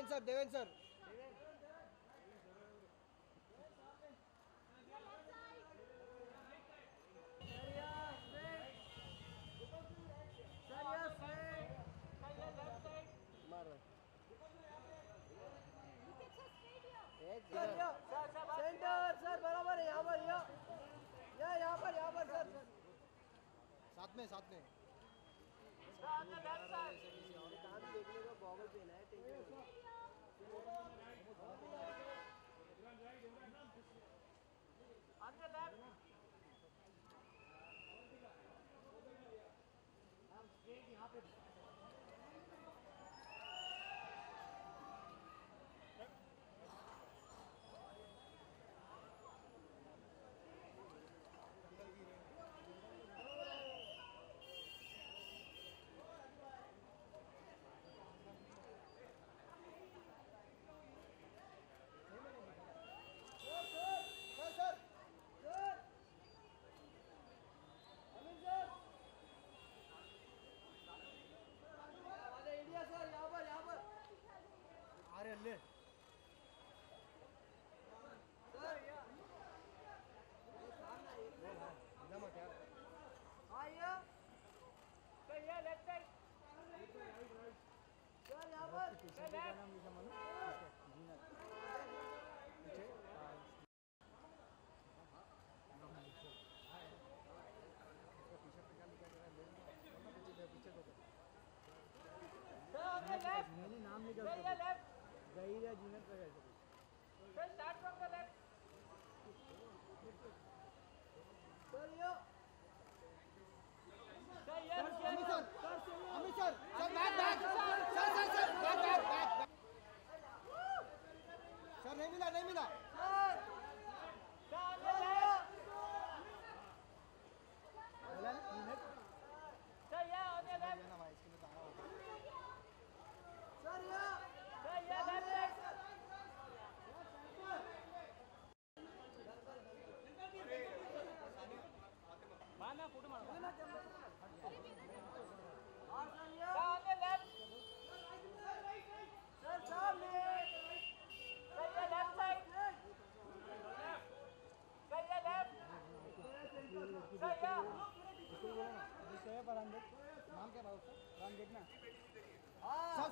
Deven sir centre sir बराबर है यहाँ पर यहाँ पर सर साथ में देखने को गॉगल पहना है ले नाम निकल JIO जूनियर का है sir start from the left sir yo Amit sir back sir नहीं मिला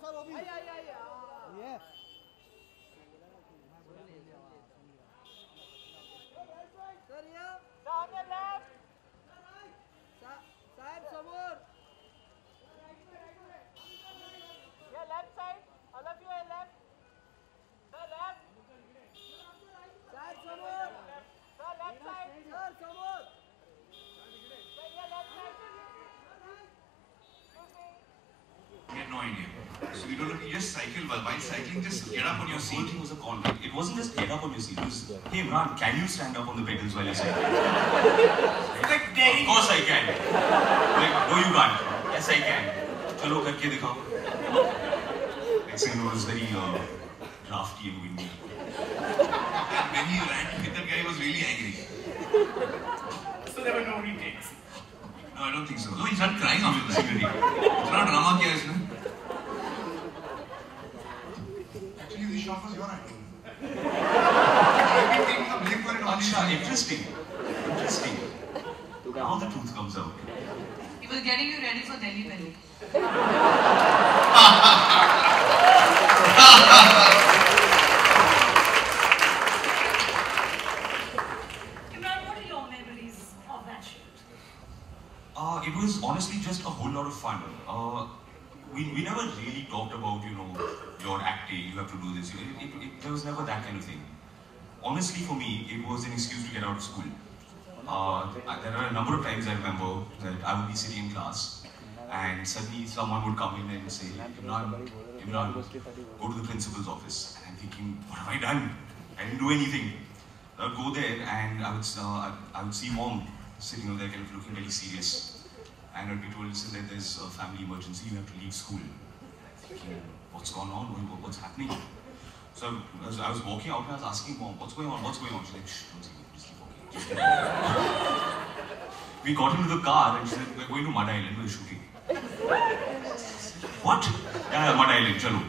सर वो भी ये सर ये सामने लेफ्ट साहब समोर ये left side all of you left sir left साहब समोर सर लेफ्ट साइड सर समोर सर ये left side We had no idea. So you don't have to just cycle. While cycling, just get up on your seat. It was a conflict. It wasn't just get up on your seat. It was, hey Imran, can you stand up on the pedals while you're cycling? Like daring. Of course I can. Like, no you can't. Yes I can. Chalo karke dikhao. Next thing you know, it was very drafty and windy. And when he ran to hit that guy, he was really angry. So there were no retakes. No, I don't think so. No, he started crying after the security. इतना drama किया इसने. Actually, the shot was your idea. I've been taking the blame for it all. Acha, interesting. Now the truth comes out. He was getting you ready for Delhi Belly. Imran, what are your memories of that shoot? It was honestly just a whole lot of fun. We never really talked about, your acting, you have to do this. There was never that kind of thing. Honestly, for me, it was an excuse to get out of school. There are a number of times I remember that I would be sitting in class and suddenly someone would come in and say, Imran, go to the principal's office. And I'm thinking, what have I done? I didn't do anything. I would go there and I would see mom sitting over there kind of looking really serious. And I'd be told, listen, that there's a family emergency, you have to leave school. Thinking, what's gone on? What's happening? So I was walking out and I was asking mom, what's going on? She's like, shh, don't say anything, just keep walking. We got into the car and she said, we're going to Mud Island, we're shooting. What? Yeah, Mud Island, chalo.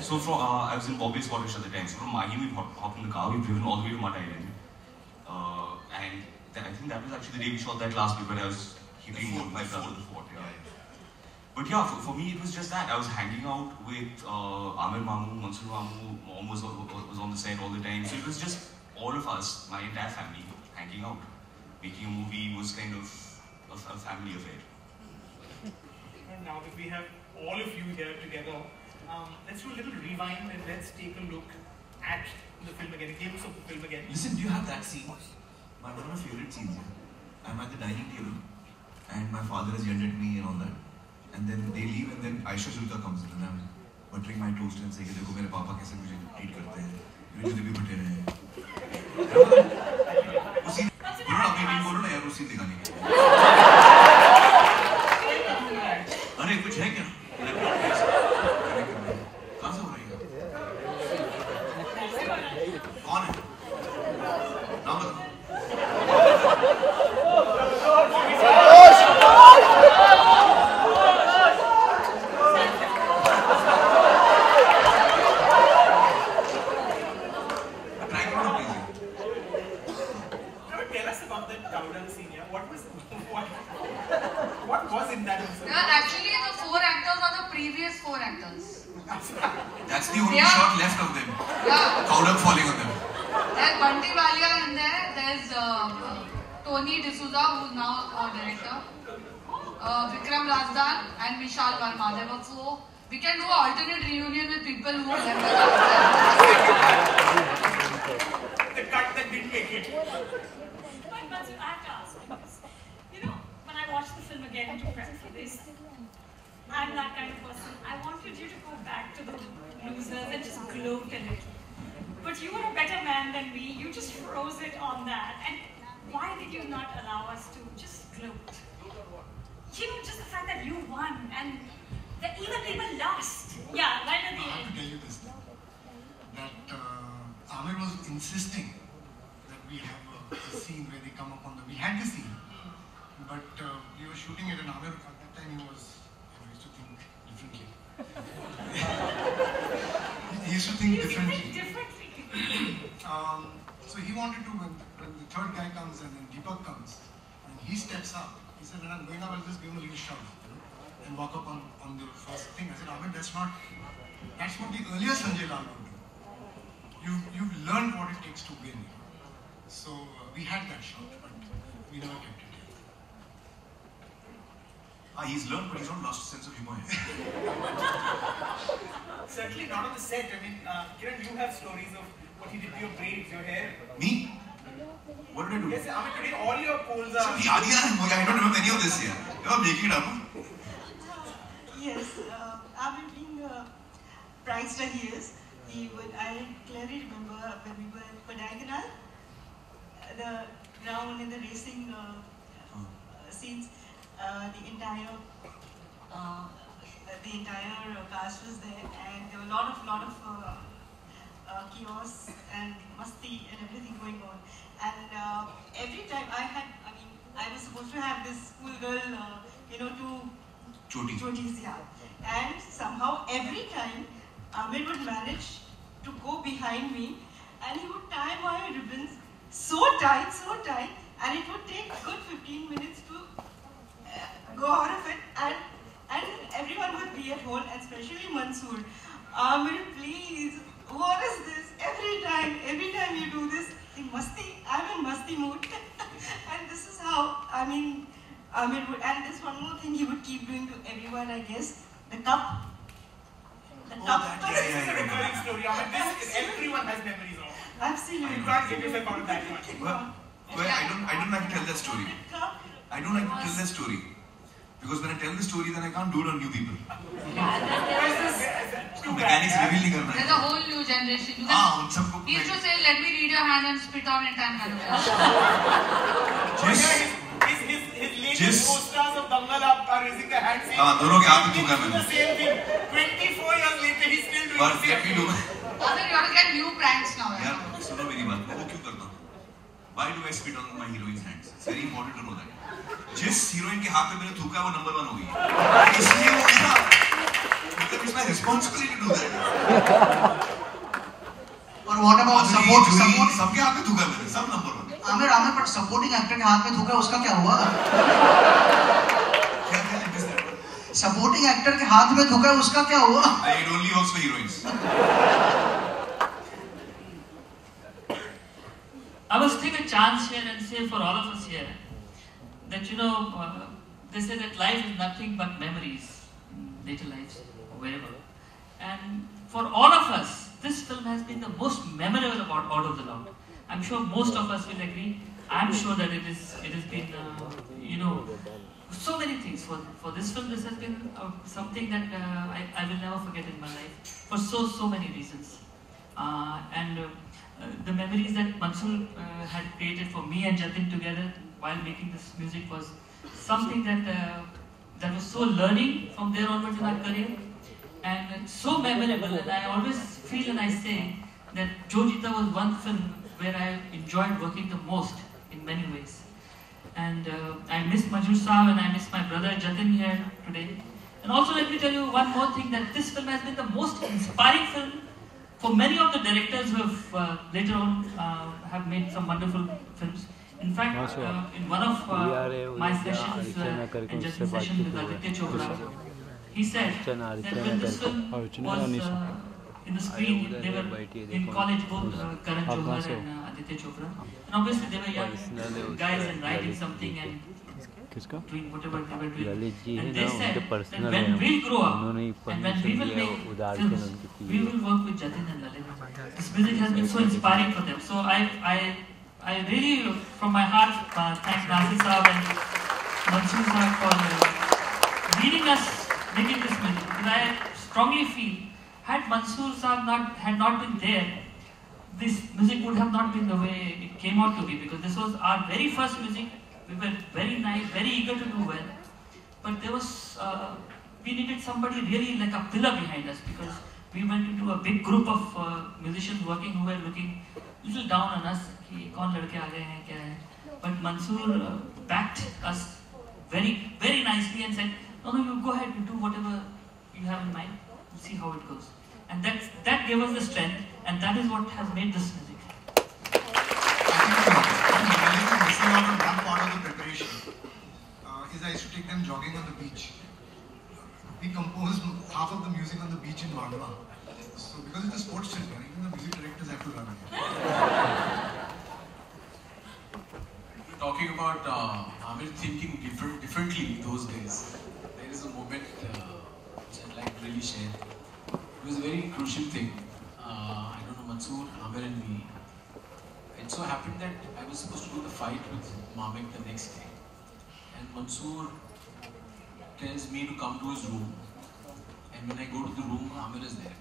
So from I was in Bombay Scottish at the time. So from Mahi we hopped in the car. We've driven all the way to Mata Island, and I think that was actually the day we shot that last bit when I was hitting my brother the fort. Yeah. But yeah, for me it was just that I was hanging out with Aamir Mamu, Mansoor Mamu. Mom was on the set all the time. So it was just all of us, my entire family, hanging out. Making a movie was kind of a family affair. And now that we have all of you here together, let's do a little rewind and let's take a look at the film again, a glimpse of the film again. Listen, do you have that scene? One of my favorite scenes. I'm at the dining table and my father has yelled at me and all that. And then they leave and then Aisha Shulka comes in and I'm buttering my toast and saying, "Dekho mere papa kaise mujhe treat karte hain. Mere jalebi bate rahe hain." उसी बोलो अपनी team बोलो ना यार उसी दिखाने के। अरे कुछ है क्या? कहाँ से हो रही है? कौन है? नाम बताओ। What was in that? Actually, the 4 actors are the previous 4 actors. That's the only shot left of them. Yeah. Powder falling on them. There's Bunty Walia in there. There's Tony D'Souza, who's now a director. Vikram Razdan and Vishal Verma. There were 4. We can do an alternate reunion with people who have never done The cut that didn't make it. But I have to ask, because, you know, when I watched the film again to prep for this, I'm that kind of person. I wanted you to go back to the losers and just gloat a little. But you were a better man than me. You just froze it on that. And why did you not allow us to just gloat? You know, just the fact that you won and that even people lost. Yeah, right at the I have end. to tell you this, that Aamir was insisting that we have a scene where they come up on the... We had the scene, but we were shooting it and Aamir at that time he was... he used to think differently. He used to think differently. So he wanted to, when the third guy comes and then Deepak comes, and he steps up, he said, when I'm going up, I'll just give him a little shove, you know, and walk up on the first thing. I said, Aamir, that's what the earlier Sanjay Lal would do. You've learned what it takes to win. So we had that shot, but we never kept it. He's learned, but he's not lost a sense of humor. Certainly not on the set. I mean, Kiran, you have stories of what he did to your braids, your hair. Me? What did I do? Yes, I mean, today all your polls are... I don't remember any of this here. You're making it up. Yes, Aamir being prankster he is, I clearly remember when we were in Kodaikanal, the ground and the racing scenes, the entire cast was there, and there were a lot of chaos and masti and everything going on. And every time I was supposed to have this schoolgirl, two chotis, yeah. And somehow every time Aamir would manage to go behind me, and he would tie my ribbons so tight, and it would take a good 15 minutes to go out of it, and everyone would be at home, and especially Mansoor. Aamir, please, what is this? Every time you do this, I'm in masti mood. And this is how, Aamir would, and there's one more thing he would keep doing to everyone, I guess, the cup. This is a recurring story. I mean, everyone has memories of. Absolutely. You can't get yourself out of that one. Well, I don't like to tell that story. I don't like to tell that story. Because when I tell the story, then I can't do it on new people. Mechanics reveal नहीं करना है. There's a whole new generation. He used to say, "Let me read your hand and spit on it and His latest co-stars of Dangal are raising their hands saying, दोनों के हाथ में थूका मैंने. the same thing. 24 years later, he's still doing the same thing. Aamir, you have to get new pranks now. यार सुनो मेरी बात, मैं वो क्यों करता हूँ? Why do I spit on my heroine's hands? It's very important to know that. जिस हीरोइन के हाथ में मैंने थूका वो नंबर 1 हो गई. इसलिए वो मेरा, मतलब इसमें my responsibility to do that. और what about support? सबके हाथ में थूका मैंने, सब नंबर 1. आमिर पर supporting actor के हाथ में थूका, उसका क्या हुआ? Supporting actor के हाथ में थूका, उसका क्या हुआ? It only works for heroines. I must take a chance here and say for all of us here that they say that life is nothing but memories in later lives or wherever. And for all of us, this film has been the most memorable out of the lot. I'm sure most of us will agree. I'm sure that it has been, so many things. For this film, this has been something that I will never forget in my life for so many reasons. The memories that Mansoor had created for me and Jatin together while making this music was something that was so learning from there onwards in our career, and so memorable. And I always feel and I say that Jo Jeeta was one film where I enjoyed working the most in many ways. And I miss Manoj Sahab and I miss my brother Jatin here today. And also let me tell you one more thing, that this film has been the most inspiring film for many of the directors who have later on have made some wonderful films. In fact, in one of my sessions and Jatin's session with Aditya Chopra, he said that when this film was in the screen, they were in college, both Karan Johar and Aditya Chopra. And obviously they were young guys and writing something and doing whatever they were doing. And they said that when we grow up and when we will make films, we will work with Jatin and Lalit. This music has been so inspiring for them. So I really, from my heart, thank Nasir Saab and Mansoor Saab for leading us making this music. Because I strongly feel, had Mansoor Saab had not been there, this music would have not been the way it came out to be. Because this was our very first music. We were very nice, very eager to do well. But there was, we needed somebody really like a pillar behind us, because we went into a big group of musicians working who were looking a little down on us. Ki, kaun ladke aa gaye hain, kya hai? But Mansoor backed us very, very nicely and said, no, you go ahead, you do whatever you have in mind, we'll see how it goes. And that gave us the strength, and that is what has made this music. Missing out on one part of the preparation is I used to take them jogging on the beach. We composed half of the music on the beach in Mandwa. So because it's a sports film, even the music directors have to run it. Talking about Aamir thinking differently those days, there is a moment which I'd like to really share. It was a very crucial thing. I don't know, Mansoor, Aamir and me. It so happened that I was supposed to do the fight with Mamik the next day. And Mansoor tells me to come to his room. And when I go to the room, Aamir is there.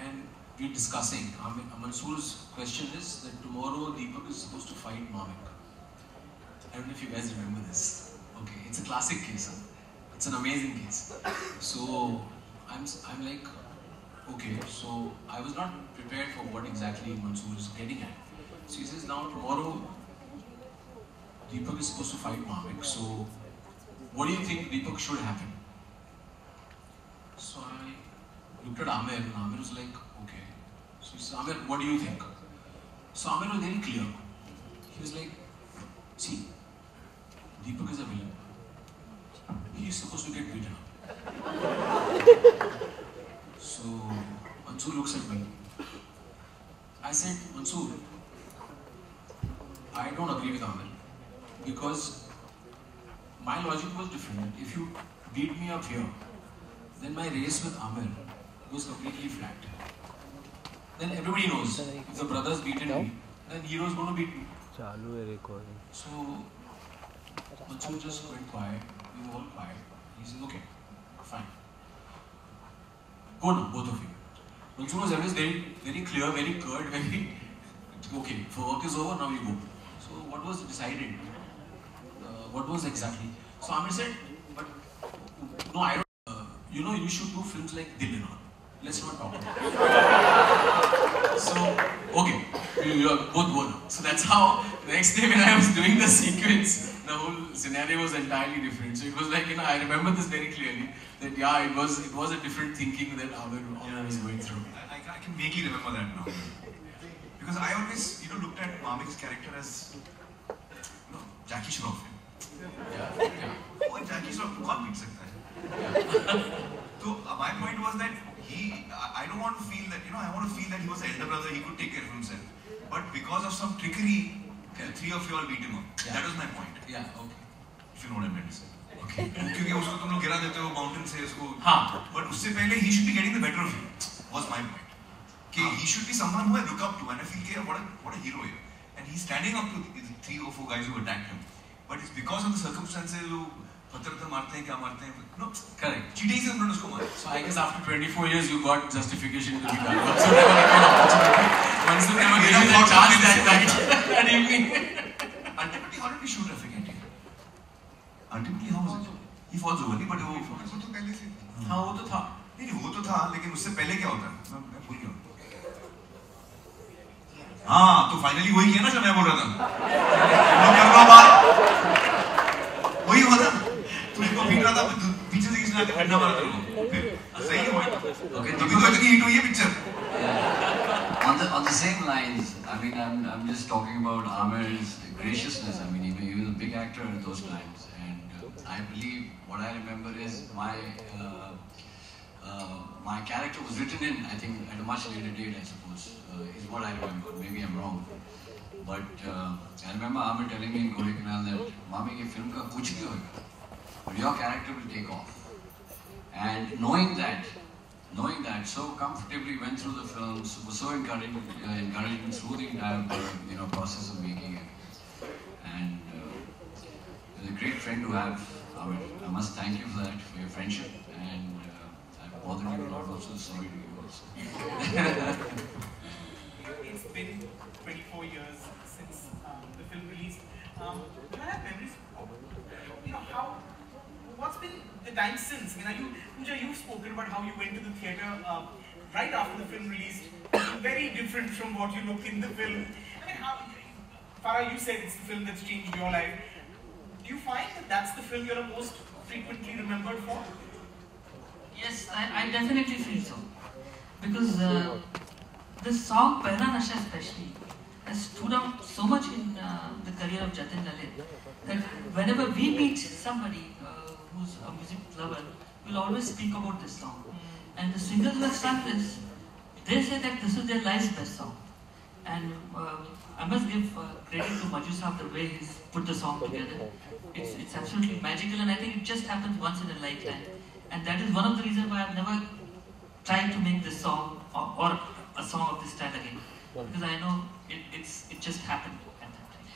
And we're discussing. Mansoor's question is that tomorrow Deepak is supposed to fight Mamik. I don't know if you guys remember this. Okay, it's a classic case. Huh? It's an amazing case. So I'm like, okay, so I was not prepared for what exactly Mansoor is getting at. So he says, now tomorrow Deepak is supposed to fight Mamik. So what do you think Deepak should happen? So I looked at Aamir and Aamir was like, okay. So he said, Aamir, what do you think? So Aamir was very clear. He was like, see, Deepak is a villain. He is supposed to get beaten up. So Mansoor looks at me. I said, Mansoor, I don't agree with Aamir, because my logic was different. If you beat me up here, then my race with Aamir was completely flat. Then everybody knows, if the brother's beaten me, then hero's going to beat me. So Mansoor just went quiet. We were all quiet. He said, okay, fine. Go now, both of you. Mansoor was always very, very clear, very curt, very, okay, for work is over, now you go. So what was decided? What was exactly? So Aamir said, but no, I don't, you should do films like Dil and all. Let's not talk about it. So, okay, you are both go now. So that's how, the next day when I was doing the sequence, the whole scenario was entirely different. So it was like, I remember this very clearly, that yeah, it was a different thinking that Aamir was going through. I can vaguely remember that now. Because I always, looked at Mamik's character as, Jackie Shroff. Oh, Jackie Shroff, कौन beat सकता है? So my point was that I don't want to feel that, I want to feel that he was an elder brother, he could take care of himself. But because of some trickery, three of you all beat him up. Yeah. That was my point. Yeah, okay. If you know what I meant to say. Okay. क्योंकि उसको तुम लोग गिरा देते हो mountain से उसको. हाँ. But उससे पहले he should be getting the better of you. Was my point. कि he should be someone who I look up to and I feel कि what a hero here. And he's standing up to the 3 or 4 guys who attacked him. But it's because of the circumstances who पत्थर मारते हैं क्या मारते हैं. No, correct. Cheating से उन्होंने उसको मारा. So I guess after 24 years you got justification to be done. Once you never get an opportunity. Once you never get a chance that evening. Ultimately, how did we shoot Rafik at here? Ultimately, how was it? He falls over, but वो तो पहले से. हाँ वो तो था. नहीं वो तो था, लेकिन उससे पहले क्या होता है? मैं भूल गया. हाँ, तो फाइनली वही किया ना जब मैं बोल रहा था. लोग कर लो बात. वही हुआ था. तू इनको पीट रहा था, पीछे से किसी ने आके पीटना मारा था. फिर सही है वही. Okay. तभी तो इतनी हिट हुई है picture. On the same lines, I mean, I'm just talking about Aamir's graciousness. I mean, he was a big actor at those times, and I believe what I remember is my character was written in, I think, at a much later date, I suppose, is what I remember. Maybe I'm wrong, but I remember Aamir telling me in Kodaikanal that, "Mami, ye film ka kuch bhi hoga, but your character will take off." And knowing that so comfortably went through the films, was so encouraging through the entire process of making it. And he's a great friend to have. I must thank you for that, for your friendship, and I've bothered you a lot also, sorry to you also. It's been 24 years since the film released. Do you have memories of, what's been the time since? I mean, you've spoken about how you went to the theatre right after the film released, very different from what you looked in the film. I mean, Farah, you said it's the film that's changed your life. Do you find that that's the film you're most frequently remembered for? Yes, I definitely feel so. Because this song, Pehla Nasha especially, has stood out so much in the career of Jatin Lalit that whenever we meet somebody who's a music lover, we'll always speak about this song. And the singers who have sung this, they say that this is their life's best song. And I must give credit to Manoj Sahab the way he's put the song together. It's absolutely magical, and I think it just happens once in a lifetime. And that is one of the reasons why I've never tried to make this song or a song of this style again. Because I know it just happened at that time.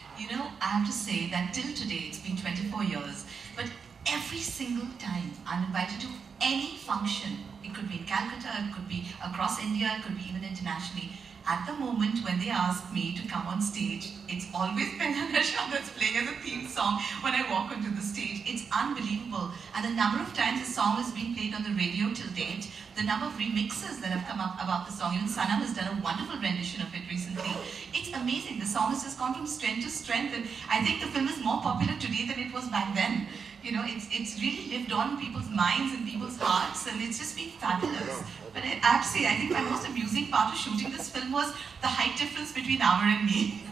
I have to say that till today, it's been 24 years, but every single time I'm invited to any function, it could be in Calcutta, it could be across India, it could be even internationally. At the moment when they ask me to come on stage, it's always Pehla Nasha that's playing as a theme song when I walk onto the stage. It's unbelievable. And the number of times the song has been played on the radio till date, the number of remixes that have come up about the song. Even Sanam has done a wonderful rendition of it recently. It's amazing. The song has just gone from strength to strength, and I think the film is more popular today than it was back then. It's really lived on in people's minds and people's hearts, and it's just been fabulous. But I have to say, I think my most amusing part of shooting this film was the height difference between Aamir and me.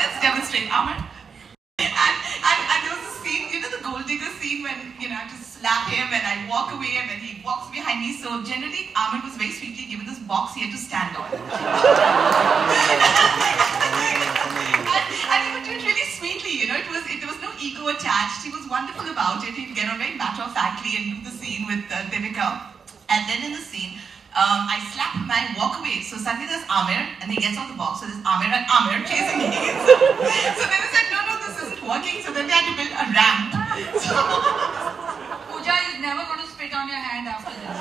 Let's demonstrate, Aamir. And there was a scene, the gold digger scene when, I have to slap him and I walk away and then he walks behind me. So generally, Aamir was very sweetly given this box he had to stand on. And he would do it really sweetly, there was no ego attached. He was wonderful about it. He'd get on very matter-of-factly and do the scene with Devika. And then in the scene, I slap him and walk away. So suddenly there's Aamir, and he gets on the box, so there's Aamir and Aamir chasing me. So then they said, no, this isn't working. So then they had to build a ramp. So Pooja is never going to spit on your hand after this.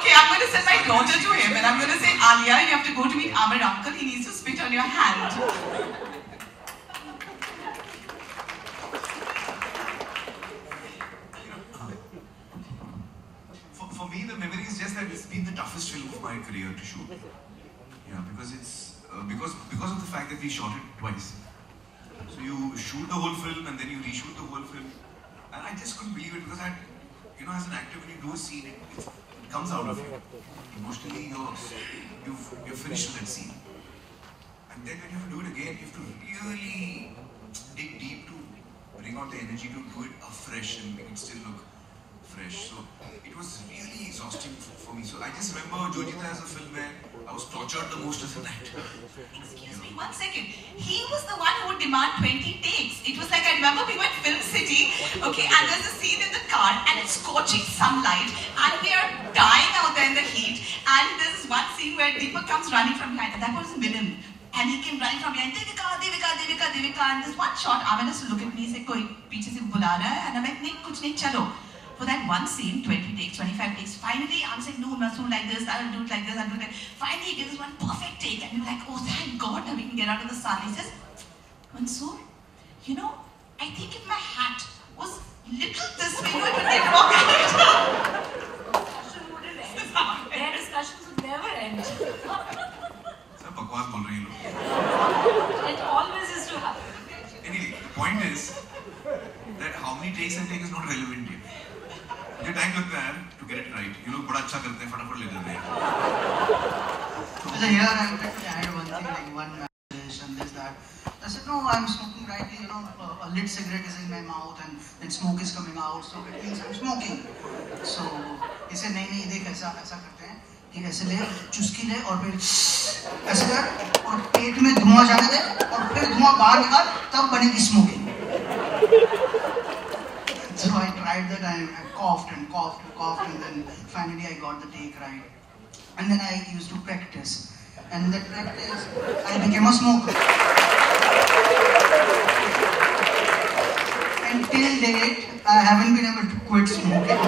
Okay, I'm going to send my daughter to him, and I'm going to say, Alia, you have to go to meet Aamir uncle. He needs to spit on your hand. For me, the memory is just that it's been the toughest film of my career to shoot. Yeah, because it's because of the fact that we shot it twice. So you shoot the whole film and then you reshoot the whole film. And I just couldn't believe it because as an actor, when you do a scene, it comes out of you. Emotionally, you're finished with that scene. And then when you have to do it again, you have to really dig deep to bring out the energy to do it afresh and make it still look fresh. So it was really exhausting for me. So I just remember Jojita as a film where I was tortured the most as a night. Excuse me, 1 second. He was the one who would demand 20 takes. It was like, I remember we went Film City, okay, and there's a scene in the car and it's scorching sunlight and we are dying out there in the heat. And there's this one scene where Deepak comes running from behind, and that was Milim. And he came running from behind, Devika, Devika, Devika, Devika. And this one shot, Aamir has to look at me and say, koi piche se bula raha hai. And I'm like, nahi, kuch nahi, chalo. For that one scene, 20 takes, 25 takes, finally I'm saying, no, Masood like this, I'll do it like this, I'll do it like this. Finally he gives us one perfect take and we're like, oh thank God that we can get out of the sun. He says, Mansoor, I think if my hat was little this way, it would get wrong. Their discussions would never end. Sir, bakwas bol rahi ho. It always used to happen. Anyway, the point is that how many takes I take is not relevant here. मुझे time लगता है to get it right. You लोग बड़ा अच्छा करते हैं, फटाफट ले लेते हैं. So here I would like to add one thing, like one message and this that. I said no, I'm smoking rightly. A lit cigarette is in my mouth and then smoke is coming out, so it means I'm smoking. So he said नहीं देख ऐसा करते हैं कि ऐसे ले चुस्की ले और फिर ऐसे कर और पेट में धुआं जाने दे और फिर धुआं बाहर निकाल तब बनेगी smoking. So I tried that, I coughed and coughed and coughed and then finally I got the take right. And then I used to practice. And in that practice, I became a smoker. And till date, I haven't been able to quit smoking.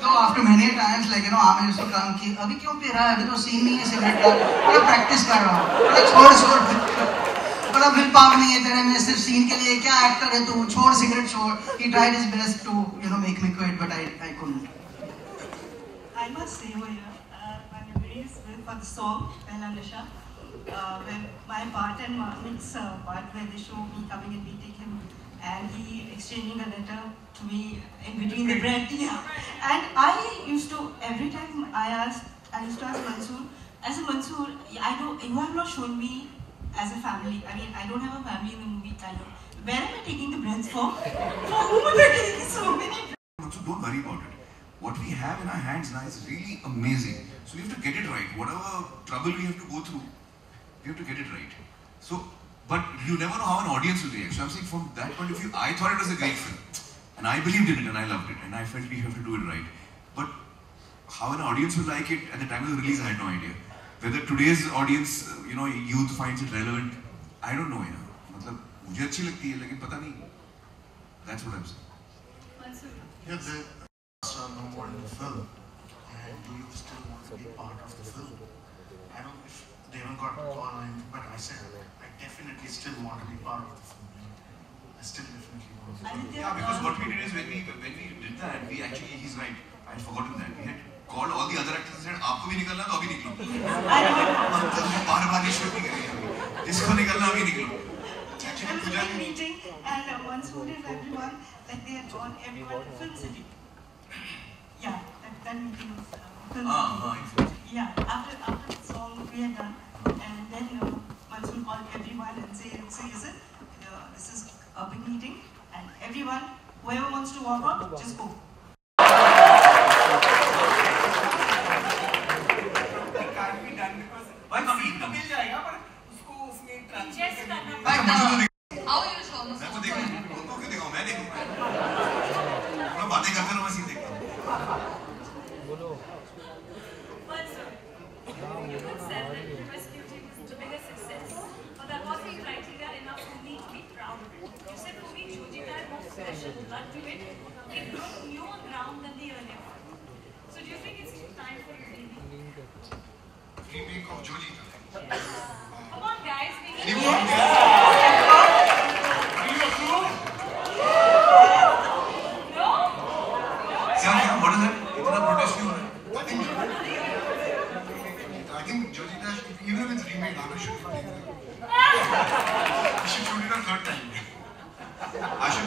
So after many times, like, Aamir used to come, कि अभी क्यों P रहा है, अभी तो scene नहीं है cigarette का, मैं प्रैक्टिस कर रहा हूँ, छोड़ बड़ा विल पावर नहीं है तेरे में सिर्फ सीन के लिए क्या एक्टर है तू छोड़ सिगरेट छोड़. He tried his best to make me quit but I couldn't. I must say over here my memories for the song Mela where my part and Mamik's part where they show me coming and meeting him and he exchanging a letter to me in between the breath. Yeah. And I used to, every time I used to ask Mansoor, as a Mansoor, I know you have not shown me as a family. I mean, I don't have a family in the movie, kind of. Where am I taking the breaths from? For whom am I taking so many breaths? So don't worry about it. What we have in our hands now is really amazing. So we have to get it right. Whatever trouble we have to go through, we have to get it right. So, but you never know how an audience will react. So I'm saying from that point of view, I thought it was a great film. And I believed in it and I loved it. And I felt we have to do it right. But how an audience will like it, at the time of the release, I had no idea. Whether today's audience, youth finds it relevant, I don't know. मतलब मुझे अच्छी लगती है, लेकिन पता नहीं. That's what I'm saying. Yeah, the are no more in the film, and you still want to be part of the film. I don't know if they haven't got a call or anything, but I said I definitely still want to be part of the film. I still definitely want to. Yeah, because what we did is when we did that, we actually, he's right. I had forgotten that. We had called all the other actors and said, "आपको भी निकलना तो अभी निकलो." मतलब वो बार-बार shoot नहीं करेंगे अभी. जिसको निकलना अभी निकलो. Actually, पूजा की meeting and once we did everyone, like they had gone everyone to Film City. Yeah, that meeting was Film City. Yeah, after the song we had done, and then Mansoor called everyone and said, "Listen, this is a big meeting, and everyone, whoever wants to walk out, just go." Remake of Jojita. Come on, guys. Anyone? What is that? इतना protest क्यों हो रहा है? I think Jojita, even if it's remade, Aamir should be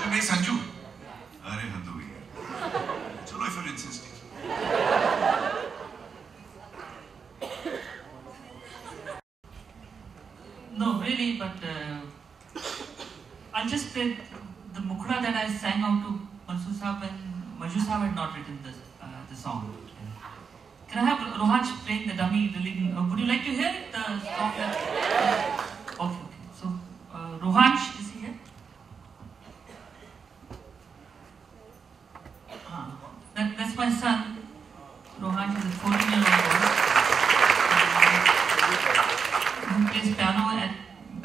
तो नहीं संजू, अरे हद हो गई यार, चलो if you're insisting. No, really, but I'll just play the Mukhra that I sang out to Mansur Saab when Majhu Saab had not written the song. Can I have Rohansh playing the dummy? Would you like to hear it? The song that, okay. So, Rohansh, is he here? That's my son. Rohansh is a 14-year-old boy. He plays piano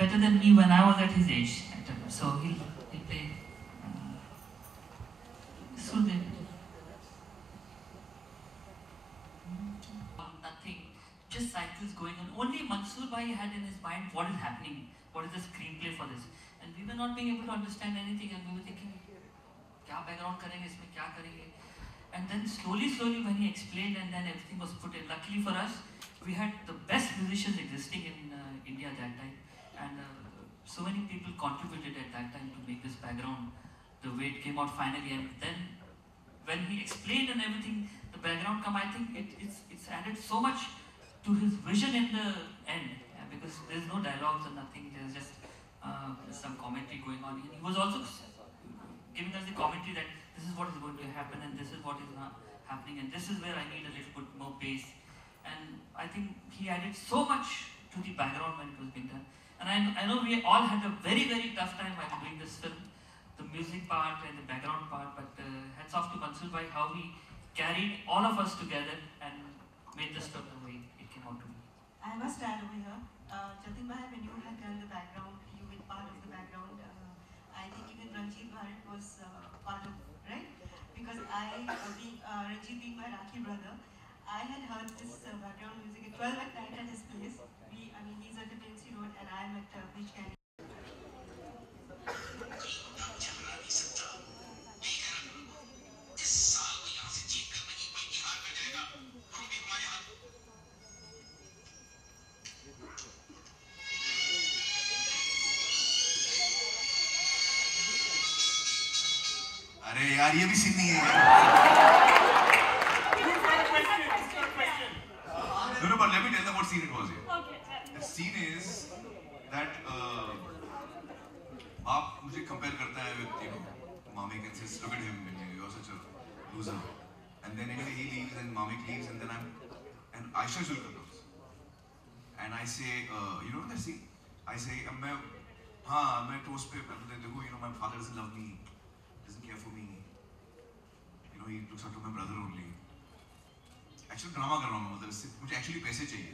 better than me when I was at his age. So he'll play Surdev. Nothing, just cycles going on. Only Mansoor Bhai had in his mind what is happening, what is the screenplay for this. And we were not being able to understand anything, and we were thinking, kya background karenge, isme kya karenge? And then slowly when he explained, and then everything was put in. Luckily for us, we had the best musicians existing in India at that time, and so many people contributed at that time to make this background the way it came out finally. And then when he explained and everything, the background come, I think it's added so much to his vision in the end, because there's no dialogues or nothing, there's just some commentary going on. He was also giving us the commentary that this is what is going to happen and this is what is not happening and this is where I need a little bit more pace. And I think he added so much to the background when it was being done. And I know we all had a very tough time while doing this film, the music part and the background part, but hats off to Mansoor Bhai, how he carried all of us together and made this film the way it came out to be. I must add over here, Jatin Bhai, when you had done the background, you were part of the background. I think even Ranjit Bharat was part of, right? Because Ranjit being my Rakhi brother, I had heard this background music at 12 at night at his place. He's at the Dempsey Road and I'm at Beach Candy. अरे यार ये भी scene नहीं है No, but let me tell them what scene it was here. Okay. The scene is that बाप मुझे compare करता है with Mami and says look at him, you're such a loser. And then anyway he leaves and Mami leaves and then and Aisha Zulkar comes. And I say you know that scene? I say मैं toast पे देखो my father doesn't love me. Doesn't care for me. He looks up to my brother only. Actually drama कर रहा हूँ मैं, मतलब मुझे actually पैसे चाहिए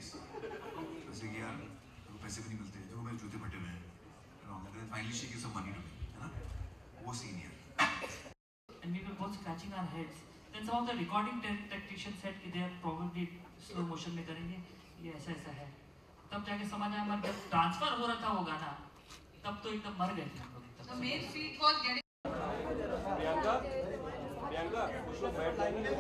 जैसे कि यार मेरे पैसे भी नहीं मिलते, देखो मेरे जूते फटे हुए हैं, and then finally she gives some money to me, है ना? वो scene है. And we were both scratching our heads. Then some of the recording technicians said कि they are probably slow motion में करेंगे, ये ऐसा है. तब जाके समझ आया हमारे जब ट्रांसफर हो रहा था वो गाना, तब तो एकदम मर गए थे हम लोग. The main feat was getting. Priyanka कुछ लोग बैठ जाएंगे.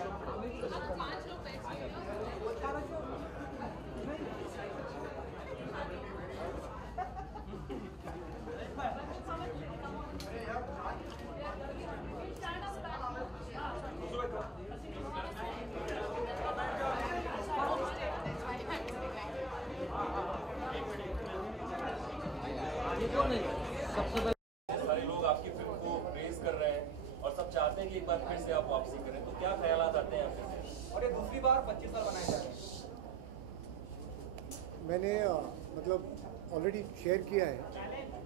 सारे लोग आपकी फिल्म को प्रेज कर रहे हैं और सब चाहते हैं कि एक बार फिर से आप वापसी करें, तो क्या ख्यालात आते हैं आपके? और ये दूसरी बार 25 साल बनाए जा रहे हैं. मैंने मतलब ऑलरेडी शेयर किया है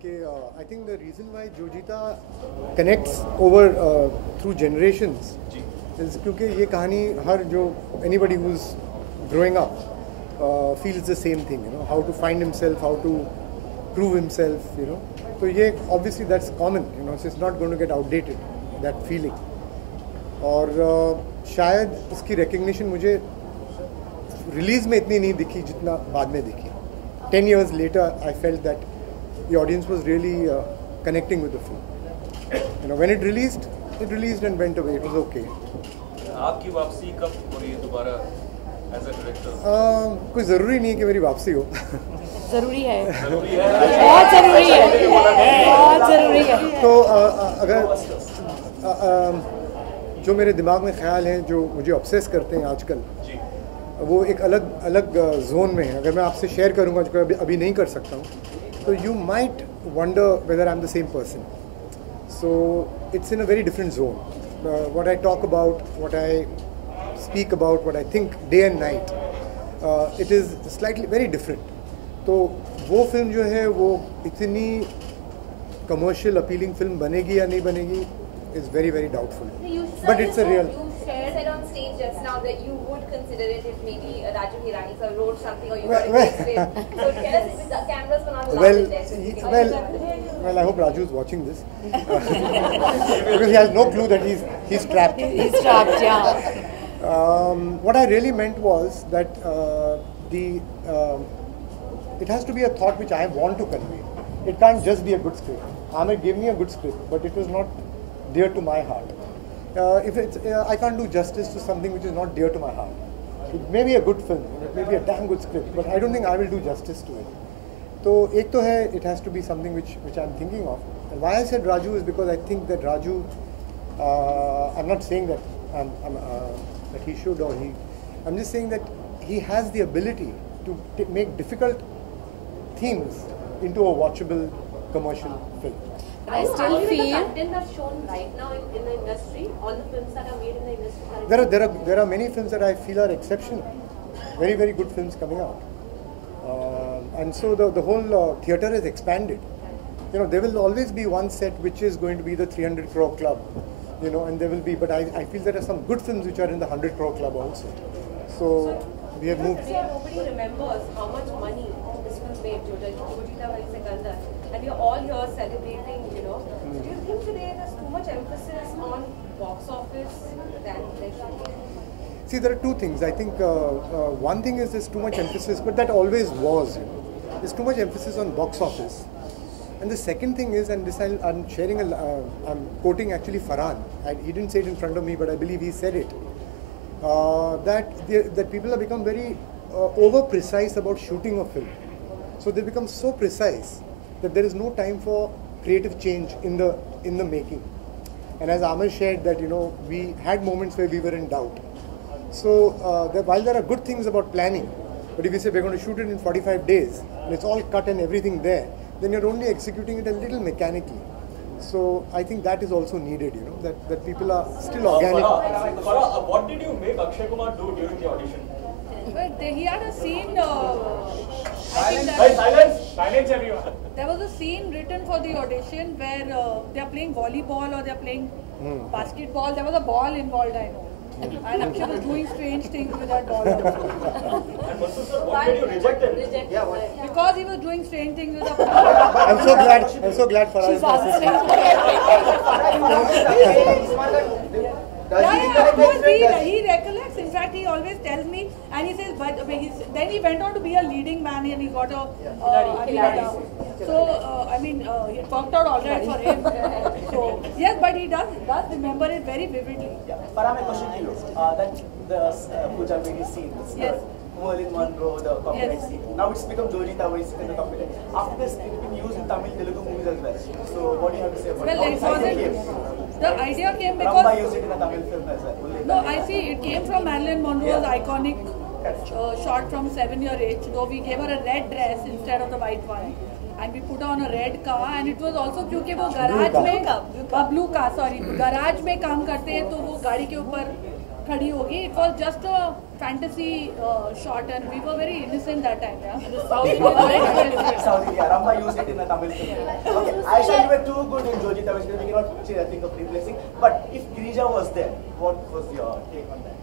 कि I think the reason why जो जीता connects over through generations is क्योंकि ये कहानी हर जो anybody who is growing up feels the same thing, how to find himself, how to prove himself, So obviously that's common, so it's not going to get outdated, that feeling. और शायद इसकी recognition मुझे release में इतनी नहीं दिखी जितना बाद में दिखी. 10 years later, I felt that the audience was really connecting with the film. When it released and went away. It was okay. आपकी वापसी कब हो रही है दोबारा as a director? कोई ज़रूरी नहीं है कि मेरी वापसी हो. ज़रूरी है. बहुत ज़रूरी है. बहुत ज़रूरी है. तो अगर जो मेरे दिमाग में ख्याल हैं जो मुझे ऑब्सेस करते हैं आजकल, वो एक अलग जोन में है. अगर मैं आपसे शेयर करूँगा जो अभी नहीं कर सकता हूँ, तो you might wonder whether I am the same person. So it's in a very different zone. What I talk about, what I speak about, what I think day and night, it is slightly very different. तो वो film जो है वो इतनी commercial appealing film बनेगी या नहीं बनेगी is very doubtful. But it's a real. You said on stage just now that you would consider it if maybe Raju Hirani sir wrote something or you got a great script. So tell us if the cameras were not allowed there. Well, I hope Raju is watching this because he has no clue that he's trapped. He's trapped, yeah. What I really meant was that it has to be a thought which I want to convey. It can't just be a good script. Aamir gave me a good script, but it was not dear to my heart. If it's, I can't do justice to something which is not dear to my heart. It may be a good film, it may be a damn good script, but I don't think I will do justice to it. So, ek to hai, it has to be something which I'm thinking of. And why I said Raju is because I think that Raju, I'm not saying that that he should or he, I'm just saying that he has the ability to make difficult themes into a watchable commercial film. I still feel the content that's shown right now in the industry, all the films that are made in the industry. There are many films that I feel are exceptional, very good films coming out, and so the whole theatre is expanded. You know, there will always be one set which is going to be the 300 crore club, you know, and there will be. But I feel there are some good films which are in the 100 crore club also. So we have moved. Nobody remembers how much money this film made. And we are all here celebrating, you know. Do you think today there's too much emphasis on box office than pleasure? See, there are two things. I think one thing is there's too much emphasis, but that always was, you know. There's too much emphasis on box office. And the second thing is, and this I'm sharing, I'm quoting actually Farhan. He didn't say it in front of me, but I believe he said it. That people have become very over-precise about shooting a film. So they become so precise that there is no time for creative change in the making. And as Aamir shared that, you know, we had moments where we were in doubt. So while there are good things about planning, but if you say we're going to shoot it in 45 days and it's all cut and everything there, then you're only executing it a little mechanically. So I think that is also needed, you know, that people are still organic. What did you make Akshay Kumar do during the audition? Well, he had a scene. Silence everyone. There was a scene written for the audition where they are playing volleyball or they are playing basketball. There was a ball involved, I know. And Akshay was doing strange things with that ball. And Masood sir, why did you reject him? Because he was doing strange things with the ball. I'm so glad Farhan is of course, he recollects. In fact, he always tells me, and he says, but then he went on to be a leading man and he got a so I mean, it worked out all right for him. So yes, but he does remember it very vividly. Farhan, my question to you: that the Pooja Medi scene, yes. Merlin Monroe, the copyright scene. Now it's become Dorita, where it's in the copyright. After this, it's been used in Tamil, Telugu movies as well. So what do you have to say about it? Well, the idea came because Ramba used it in a Tamil film as well. No, I see. It came from Marilyn Monroe's iconic shot from 7 Year Itch, though we gave her a red dress instead of the white one. And we put her on a red car, and it was also क्योंकि वो garage में blue car garage में काम करते हैं तो वो गाड़ी के ऊपर खड़ी होगी. It was just a fantasy shot, and we were very innocent that time. Yeah. South India, Ramba used it in a Tamil film. Okay, Aisha, you were too good in Jojita, which we cannot think of replacing. But if Girija was there, what was your take on that?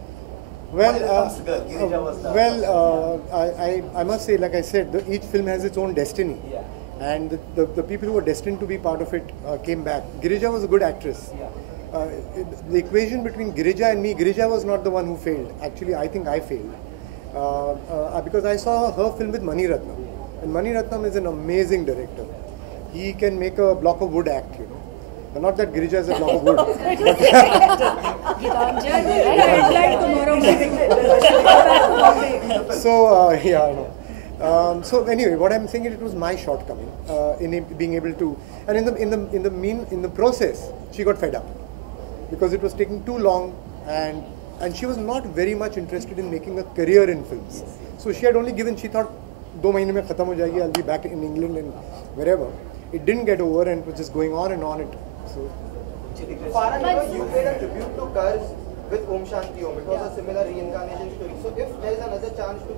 I must say, like I said, each film has its own destiny. Yeah. And the people who were destined to be part of it came back. Girija was a good actress. Yeah. The equation between Girija and me, Girija was not the one who failed. Actually, I think I failed. Because I saw her film with Mani Ratnam. And Mani Ratnam is an amazing director. He can make a block of wood act, you know. Not that Girija is a block of wood. So yeah, I know. So anyway, what I'm saying is it was my shortcoming in being able to, and in the process, she got fed up because it was taking too long, and she was not very much interested in making a career in films. So she had only given, she thought, 2 months mein khatam ho jayegi, I'll be back in England and wherever. It didn't get over, and it was just going on and on. Farhan, you paid a tribute to Cars with Om Shanti Om. It was a similar reincarnation story. So if there is another chance to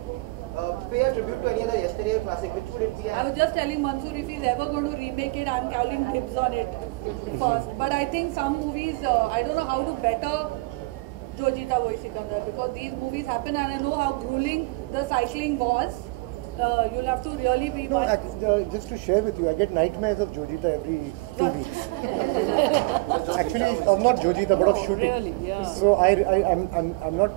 pay a tribute to any other yesterday classic, which would it be? I was just telling Mansoor, if he's ever going to remake it, I'm calling dibs on it first. But I think some movies, I don't know how to better Jo Jeeta Wohi Sikandar, because these movies happen, and I know how grueling the cycling was. You'll have to really be... No, just to share with you, I get nightmares of Jo Jeeta every 2 weeks. Actually, not Jo Jeeta, but of shooting. Really, yeah. So I'm not.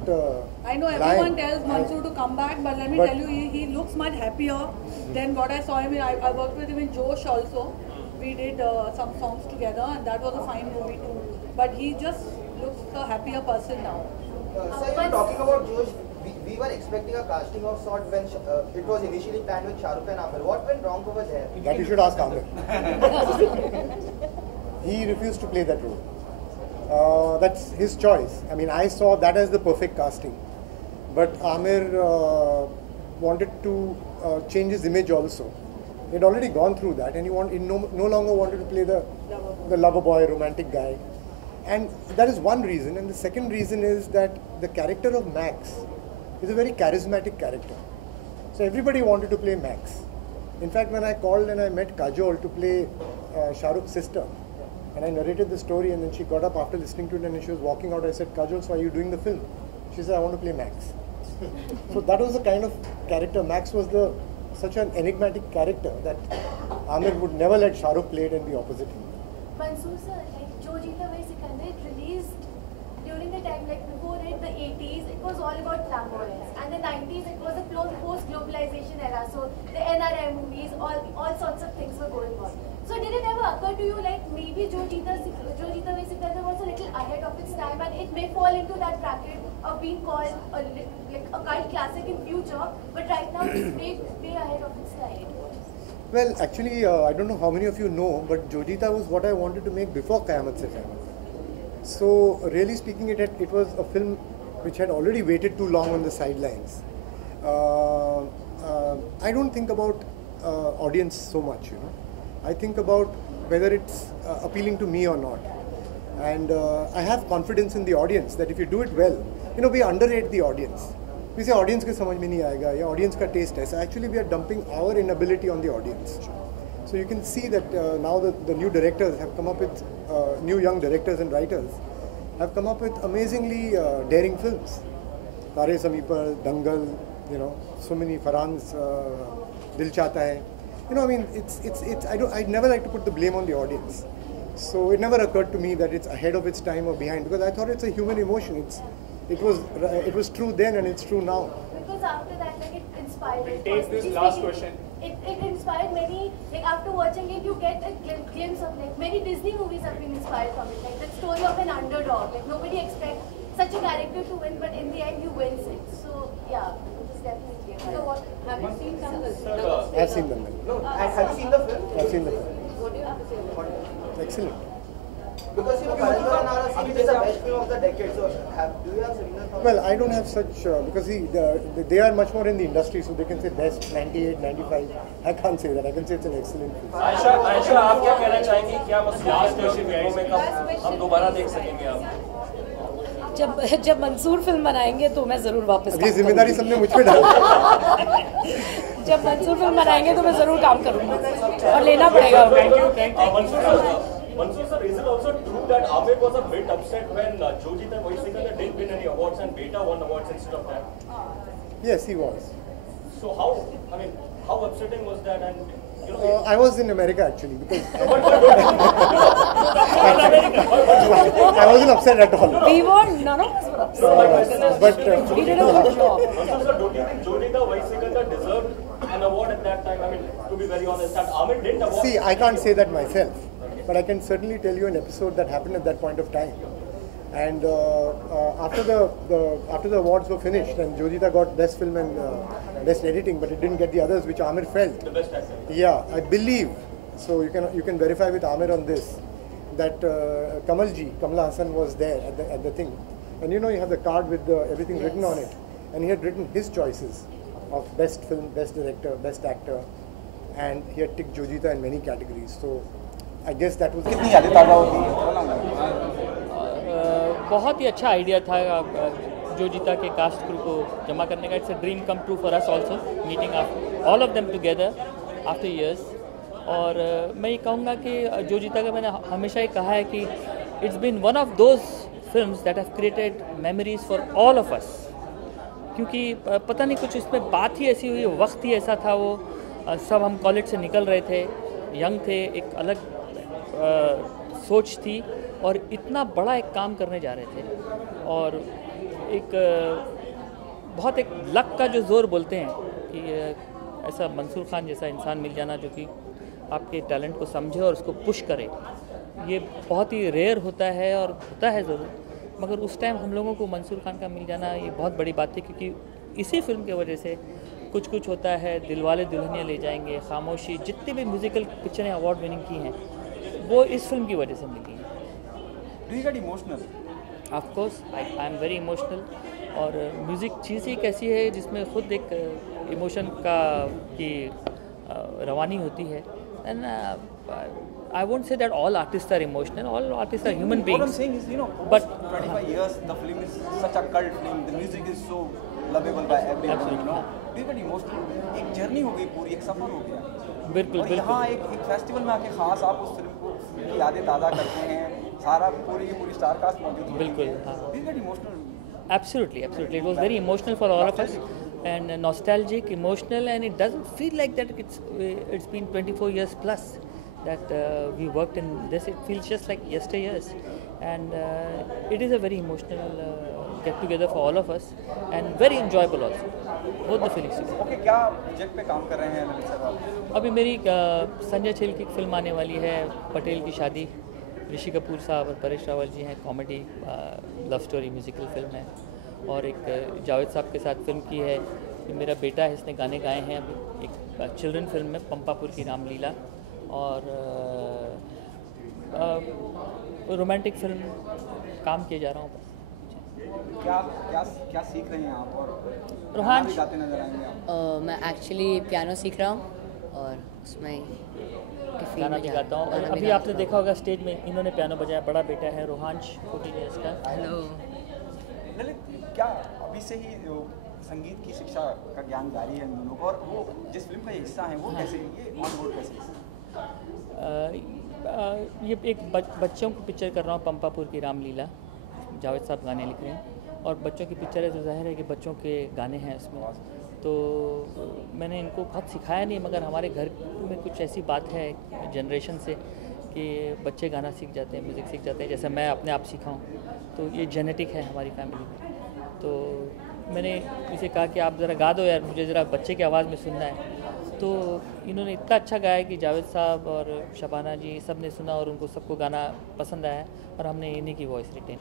I know everyone tells Mansoor to come back, but let me tell you, he looks much happier than what I saw him in. I worked with him in Josh also. We did some songs together, and that was a fine movie too. But he just looks a happier person now. Sir, you were talking about Josh. We were expecting a casting of sort when it was initially planned with Shah Rukh and Aamir. What went wrong over there? That you should ask Aamir. He refused to play that role. That's his choice. I mean, I saw that as the perfect casting. But Aamir wanted to change his image also. He had already gone through that, and he no longer wanted to play the lover boy, romantic guy. And that is one reason. And the second reason is that the character of Max is a very charismatic character. So everybody wanted to play Max. In fact, when I called and I met Kajol to play Shah Rukh's sister, and I narrated the story, and then she got up after listening to it, and she was walking out, I said, Kajol, so are you doing the film? She said, I want to play Max. So that was the kind of character. Max was such an enigmatic character that Aamir would never let Shah Rukh play it and be opposite him. Mansoor sir, like Jo Jeeta Wohi Sikandar, it released during the time, like before it, the 80s, it was all about flamboyance. And the 90s, it was a post-globalization era. So the NRI movies, all sorts of things were going on. So did it ever occur to you, like maybe Jo Jeeta Wohi Sikandar was a little ahead of its time, and it may fall into that bracket of being called a cult classic in future, but right now it's way ahead of its time? Well, actually, I don't know how many of you know, but Jo Jeeta was what I wanted to make before Qayamat Se Qayamat. So, really speaking, it was a film which had already waited too long on the sidelines. I don't think about audience so much, you know. I think about whether it's appealing to me or not. And I have confidence in the audience that if you do it well, you know, we underrate the audience. We say audience ke samajh mein nahi aayega, ya audience ka taste hai. So actually we are dumping our inability on the audience. So you can see that now the new directors have come up with, new young directors and writers have come up with amazingly daring films. Tare Zameen Par, Dangal, you know, so many Farhan's Dil Chahta Hai. You know, I mean, I'd never like to put the blame on the audience. So it never occurred to me that it's ahead of its time or behind, because I thought it's a human emotion. It was true then and it's true now. Because after that, like, it inspired. We'll take this last question. It inspired many, like after watching it, you get a glimpse of, like, many Disney movies have been inspired from it. Like the story of an underdog. Like nobody expects such a character to win, but in the end, you wins it. So yeah, it's definitely. So what, have you seen Dangal? I've seen them. No, have you seen the film? I've seen the film. What do you have to say about it? Excellent. Because you know, Karanjhar and Nara Singh is the best film of the decade. So do you have similar thoughts? Well, I don't have such, because they are much more in the industry, so they can say best 98, 95. I can't say that. I can say it's an excellent film. Ayesha आप क्या कहना चाहेंगी? क्या last question फिल्मों में कब हम दोबारा देख सकेंगे आप? जब मंसूर फिल्म बनाएंगे तो मैं जरूर वापस ये जिम्मेदारी सबने मुझ पे डाली। जब मंसूर फिल्म बनाएंगे तो मैं जरूर काम करूंगा और लेना पड़ेगा। Mansoor sir, is it also true that Aamir was a bit upset when Jo Jeeta Wohi Sikandar didn't win any awards and Beta won awards instead of that? Yes, he was. So how upsetting was that? And you know, I was in America actually, because I wasn't upset at all. We weren't, none of us were upset. But we did a good job. Mansoor sir, don't you think Jo Jeeta Wohi Sikandar deserved an award at that time? I mean, to be very honest, that Aamir didn't award. See, I can't say that myself. but I can certainly tell you an episode that happened at that point of time. And after the awards were finished, and Jojita got best film and best editing, but it didn't get the others, which Aamir felt. The best actor. Yeah, I believe. So you can verify with Aamir on this that Kamal Hassan was there at the thing, and you have the card with everything written on it, and he had written his choices of best film, best director, best actor, and he had ticked Jojita in many categories. So I guess that was. कितनी यादें ताज़ा होती हैं? बहुत ही अच्छा idea था जोजिता के cast crew को जमा करने का. It's a dream come true for us also, meeting all of them together after years. और मैं ये कहूँगा कि जोजिता का मैंने हमेशा ही कहा है कि it's been one of those films that have created memories for all of us. क्योंकि पता नहीं कुछ इसमें बात ही ऐसी हुई, वक्त ही ऐसा था. वो सब हम कॉलेज से निकल रहे थे, यंग थे, एक अलग सोच थी और इतना बड़ा एक काम करने जा रहे थे. और एक बहुत एक लक का जो ज़ोर बोलते हैं कि ऐसा मंसूर खान जैसा इंसान मिल जाना जो कि आपके टैलेंट को समझे और उसको पुश करे, ये बहुत ही रेयर होता है और होता है ज़रूर. मगर उस टाइम हम लोगों को मंसूर खान का मिल जाना ये बहुत बड़ी बात थी, क्योंकि इसी फिल्म की वजह से कुछ कुछ होता है, दिलवाले दुल्हनिया ले जाएंगे, खामोशी, जितनी भी म्यूज़िकल पिक्चरें अवार्ड विनिंग की हैं वो इस फिल्म की वजह से मिली हैं. Do you get emotional? Of course, I am very emotional. और म्यूज़िक चीज़ ही कैसी है जिसमें खुद एक इमोशन की रवानी होती है. And I won't say that all artists are emotional. All artists are human beings. What I'm saying is, but 25 years, the film is such a cult film. The music is so lovable by everyone. Do you get emotional? एक journey हो गई पूरी, एक सफर हो गया. बिल्कुल. और यहाँ एक फेस्टिवल में आके खास आप उस फिल्म की यादें ताज़ा करते हैं. सारा पूरी स्टार कास्ट मौजूद है. बिल्कुल. Do you get emotional? Absolutely. It was very emotional for all of us, and nostalgic, emotional, and it doesn't feel like that it's been 24 years plus that we worked in this. It feels just like yesteryears, and it is a very emotional get together for all of us, and very enjoyable also. Both the feelings. Okay, क्या project पे काम कर रहे हैं Lalit sir? अभी मेरी संजय छेल की film आने वाली है, पटेल की शादी. ऋषि कपूर साहब और परेश रावल जी हैं. Comedy love story musical film है. और एक जावेद साहब के साथ फिल्म की है. मेरा बेटा है, इसने गाने गाए हैं. अभी एक चिल्ड्रन फिल्म में पंपापुर की रामलीला. और रोमांटिक फिल्म काम किए जा रहा हूँ. क्या सीख रहे हैं आप? और रोहान गाते नजर आएंगे आप? मैं एक्चुअली पियानो सीख रहा हूँ और उसमें गाना भी गाता हूँ. अभी आपने देखा होगा स्टेज में इन्होंने पियानो बजाया. बड़ा बेटा है रोहांश, 14 ईयर्स का. हेलो ललित, क्या अभी से ही संगीत की शिक्षा का ज्ञान जारी है इन दोनों को? और वो जिस फिल्म का हिस्सा है वो कैसे ये ऑन बोर्ड कैसे? ये एक बच्चों की पिक्चर कर रहा हूँ, पंपापुर की रामलीला. जावेद साहब गाने लिख रहे हैं और बच्चों की पिक्चर है तो जाहिर है कि बच्चों के गाने हैं उसमें. तो मैंने इनको बहुत सिखाया नहीं, मगर हमारे घर में कुछ ऐसी बात है जनरेशन से कि बच्चे गाना सीख जाते हैं, म्यूज़िक सीख जाते हैं, जैसे मैं अपने आप सीखा हूँ. तो ये जेनेटिक है हमारी फैमिली में. तो मैंने इसे कहा कि आप ज़रा गा दो यार, मुझे ज़रा बच्चे की आवाज़ में सुनना है. तो इन्होंने इतना अच्छा गाया कि जावेद साहब और शबाना जी सब ने सुना और उनको सबको गाना पसंद आया और हमने इन्हीं की voice written.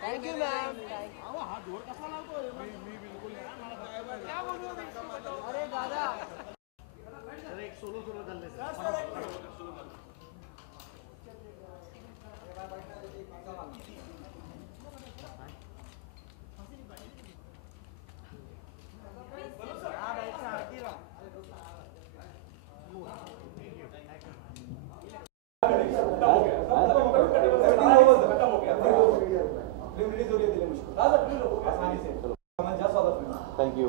Thank you, ma'am. Thank you.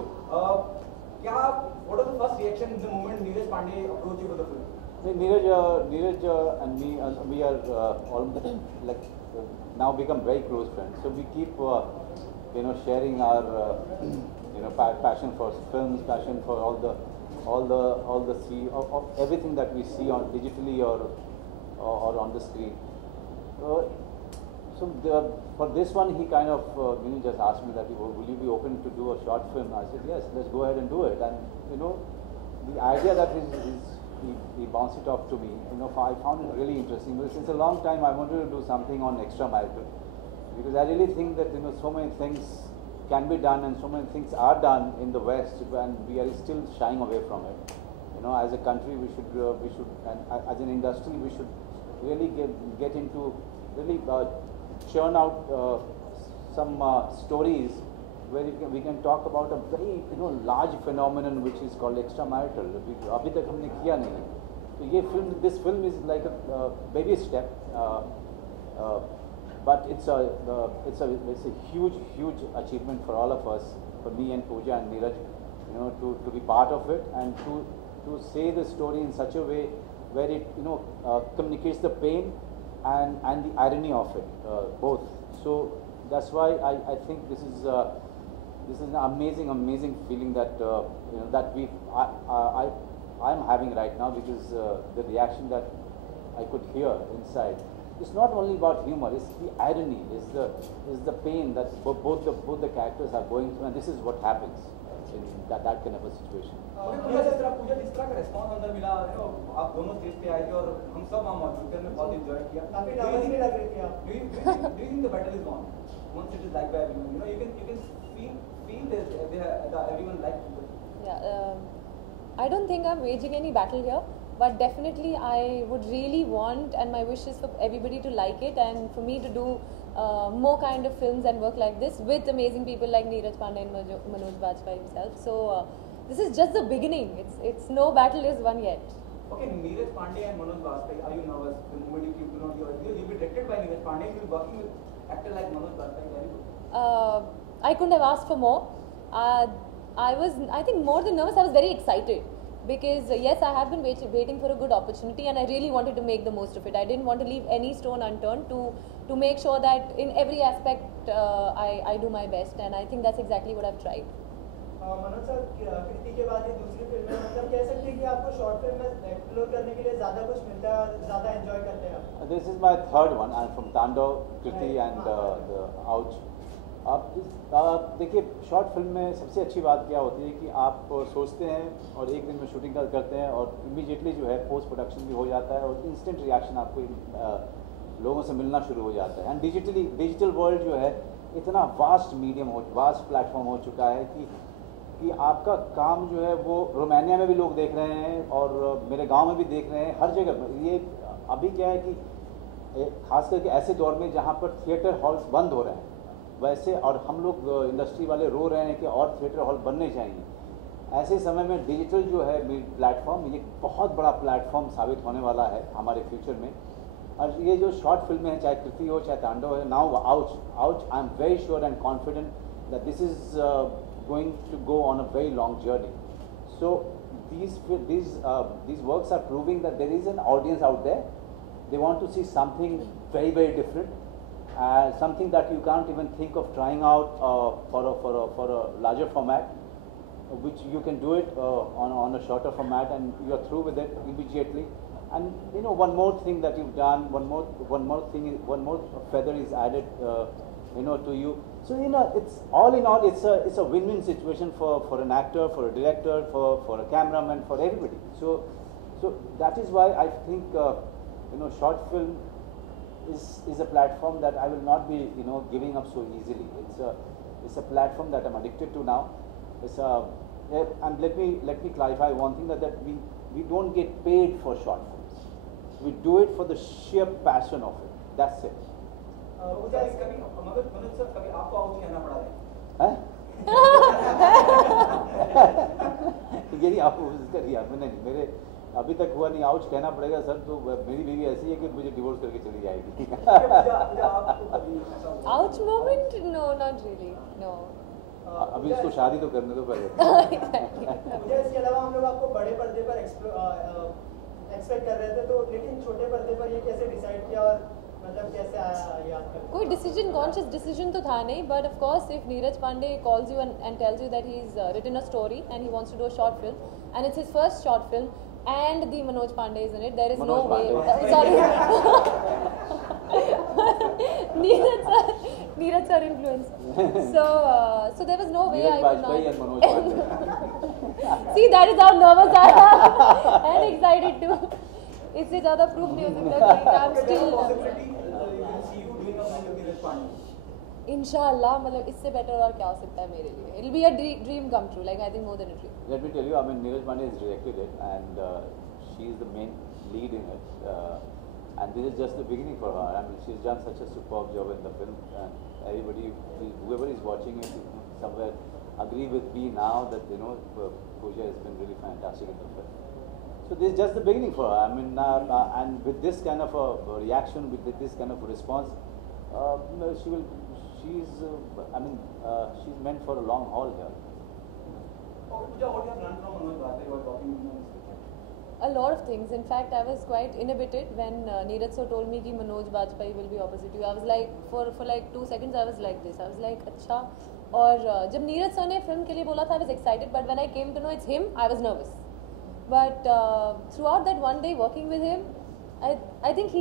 What was the first reaction in the moment Neeraj Pandey approached you for the film? Neeraj and me, we are almost like now become very close friends. So we keep, sharing our, passion for films, passion for everything that we see on digitally or on the screen. For this one, he kind of just asked me that, will you be open to do a short film? I said, yes, let's go ahead and do it. And the idea that he bounced it off to me, I found it really interesting. Because since a long time, I wanted to do something on extramarital, because I really think that so many things can be done and so many things are done in the West, and we are still shying away from it. As a country, we should, and as an industry, we should really get into really. Churn out some stories where we can talk about a very large phenomenon which is called extramarital. अभी तक हमने किया नहीं. So this film is like a baby step, but it's a huge achievement for all of us, for me and Pooja and Neeraj, to be part of it and to say the story in such a way where it communicates the pain and the irony of it, both. So that's why I think this is an amazing feeling that I'm having right now, because the reaction that I could hear inside. It's not only about humor; it's the irony, it's the pain that both the characters are going through, and this is what happens in that kind of a situation. पूजा जिस तरह का response अंदर मिला, आप दोनों stage पे आए थे और हम सब वहाँ मौजूद थे, हमने बहुत एंजॉय किया. काफी नर्वस भी लग रही थी आप. Do you think the battle is gone? Once it is like that, you can feel this. Everyone likes it. Yeah, I don't think I'm waging any battle here, but definitely I would really want, and my wish is for everybody to like it and for me to do more kind of films and work like this with amazing people like Neeraj Pandey and Manoj Bajpayee himself. So this is just the beginning. It's no battle is won yet. Okay, Neeraj Pandey and Manoj Bajpayee, are you nervous the moment you keep on you'll be directed by Neeraj Pandey, you'll be working with actor like Manoj Bajpayee? Very good. I couldn't have asked for more. I think more than nervous, I was very excited. Because yes, I have been waiting for a good opportunity, and I really wanted to make the most of it. I didn't want to leave any stone unturned to make sure that in every aspect I do my best, and I think that's exactly what I've tried. Manoj sir, Kriti के बाद ये दूसरी film है, मतलब कह सकते हैं कि आपको शॉर्ट फिल्म में एक्सप्लोर करने के लिए ज़्यादा कुछ मिलता है और ज़्यादा एंजॉय करते हैं आप. This is my third one. I'm from Tandav, Kriti and the Ouch. आप देखिए, शॉर्ट फिल्म में सबसे अच्छी बात क्या होती है कि आप सोचते हैं और एक दिन में शूटिंग करते हैं और इमीडिएटली जो है पोस्ट प्रोडक्शन भी हो जाता है और इंस्टेंट रिएक्शन आपको लोगों से मिलना शुरू हो जाता है. एंड डिजिटल वर्ल्ड जो है इतना वास्ट मीडियम वास्ट प्लेटफॉर्म हो चुका है कि आपका काम जो है वो रोमानिया में भी लोग देख रहे हैं और मेरे गांव में भी देख रहे हैं, हर जगह. ये अभी क्या है कि खास करके ऐसे दौर में जहाँ पर थिएटर हॉल्स बंद हो रहे हैं वैसे, और हम लोग इंडस्ट्री वाले रो रहे हैं कि और थिएटर हॉल बनने चाहिए, ऐसे समय में डिजिटल जो है प्लेटफॉर्म ये बहुत बड़ा प्लेटफॉर्म साबित होने वाला है हमारे फ्यूचर में. और ये जो शॉर्ट फिल्में हैं, चाहे कृति हो चाहे तांडव है, now ouch I am very sure and confident that this is going to go on a very long journey. So these works are proving that there is an audience out there. They want to see something very different, something that you can't even think of trying out for a larger format, which you can do it on a shorter format and you are through with it immediately. And one more thing that you've done, one more feather is added to you. So it's all in all, it's a win-win situation for an actor, for a director, for a cameraman, for everybody. So that is why I think short film is a platform that I will not be giving up so easily. It's a platform that I'm addicted to now. And let me clarify one thing, that we don't get paid for short films. We do it for the sheer passion of it. That's it. Manoj sir, कभी आपको ouch कहना पड़ा है? यही आपको करिए मैंने, मेरे अभी तक हुआ नहीं. आउच कहना पड़ेगा सर, तो मेरी बीवी ऐसी है कि मुझे डिवोर्स करके चली जाएगी. Ouch moment? No, not really. No. अभी इसको शादी तो करने दो पहले। मुझे इसके अलावा हम लोग आपको बड़े पर्दे पर एक्सपेक्ट कर रहे थे, तो लेकिन छोटे पर्दे पर ये कैसे डिसाइड किया और मतलब कैसे आया ये आपका? कोई डिसीजन, कॉन्शियस डिसीजन तो था नहीं, but of course if Neeraj Pandey calls you and tells you that he's written a story and he wants to do a short film and it's his first short film and the Manoj Pandey is in it, there is no way. Sorry. Neeraj sir influence. So there was no way I would not. and Manoj Bajpayee. See, that is how nervous I am and excited too. इससे ज़्यादा proof नहीं हो सकता कि I'm still. इंशाल्लाह, मतलब इससे better और क्या हो सकता है मेरे लिए. It'll be a dream come true. Like I think more than a dream. Let me tell you, I mean, Manoj Bajpayee has directed it, and she is the main lead in it. And this is just the beginning for her. I mean, she's done such a superb job in the film, and everybody, whoever is watching it, somewhere agree with me now that Pooja has been really fantastic in the film. So this is just the beginning for her. I mean, and with this kind of a reaction, with this kind of a response, she's meant for a long haul here. Pooja, what you have learned from Manoj Bajpayee while working with him? A lot of things. In fact, I was quite inhibited when Neeraj sir told me that Manoj Bajpayee will be opposite you. I was like, for like 2 seconds, I was like this. I was like, अच्छा. और जब Neeraj sir ने film के लिए बोला था, I was excited. But when I came to know it's him, I was nervous. But throughout that one day working with him, I think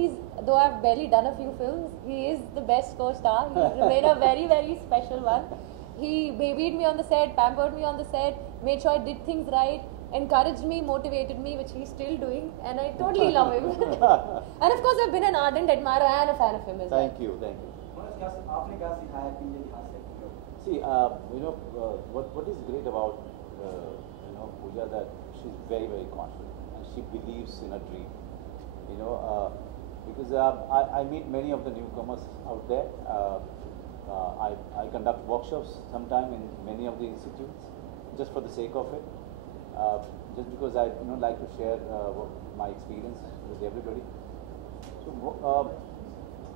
though I've barely done a few films, he is the best co-star. He remained a very, very special one. He babied me on the set, pampered me on the set, made sure I did things right, encouraged me, motivated me, which he's still doing, and I totally love him. And of course, I've been an ardent admirer and a fan of him as well. Thank you. See, what is great about Pooja, that she's very, very confident and she believes in her dream. Because I meet many of the newcomers out there. I conduct workshops sometime in many of the institutes, just for the sake of it. Just because I like to share my experience with everybody. So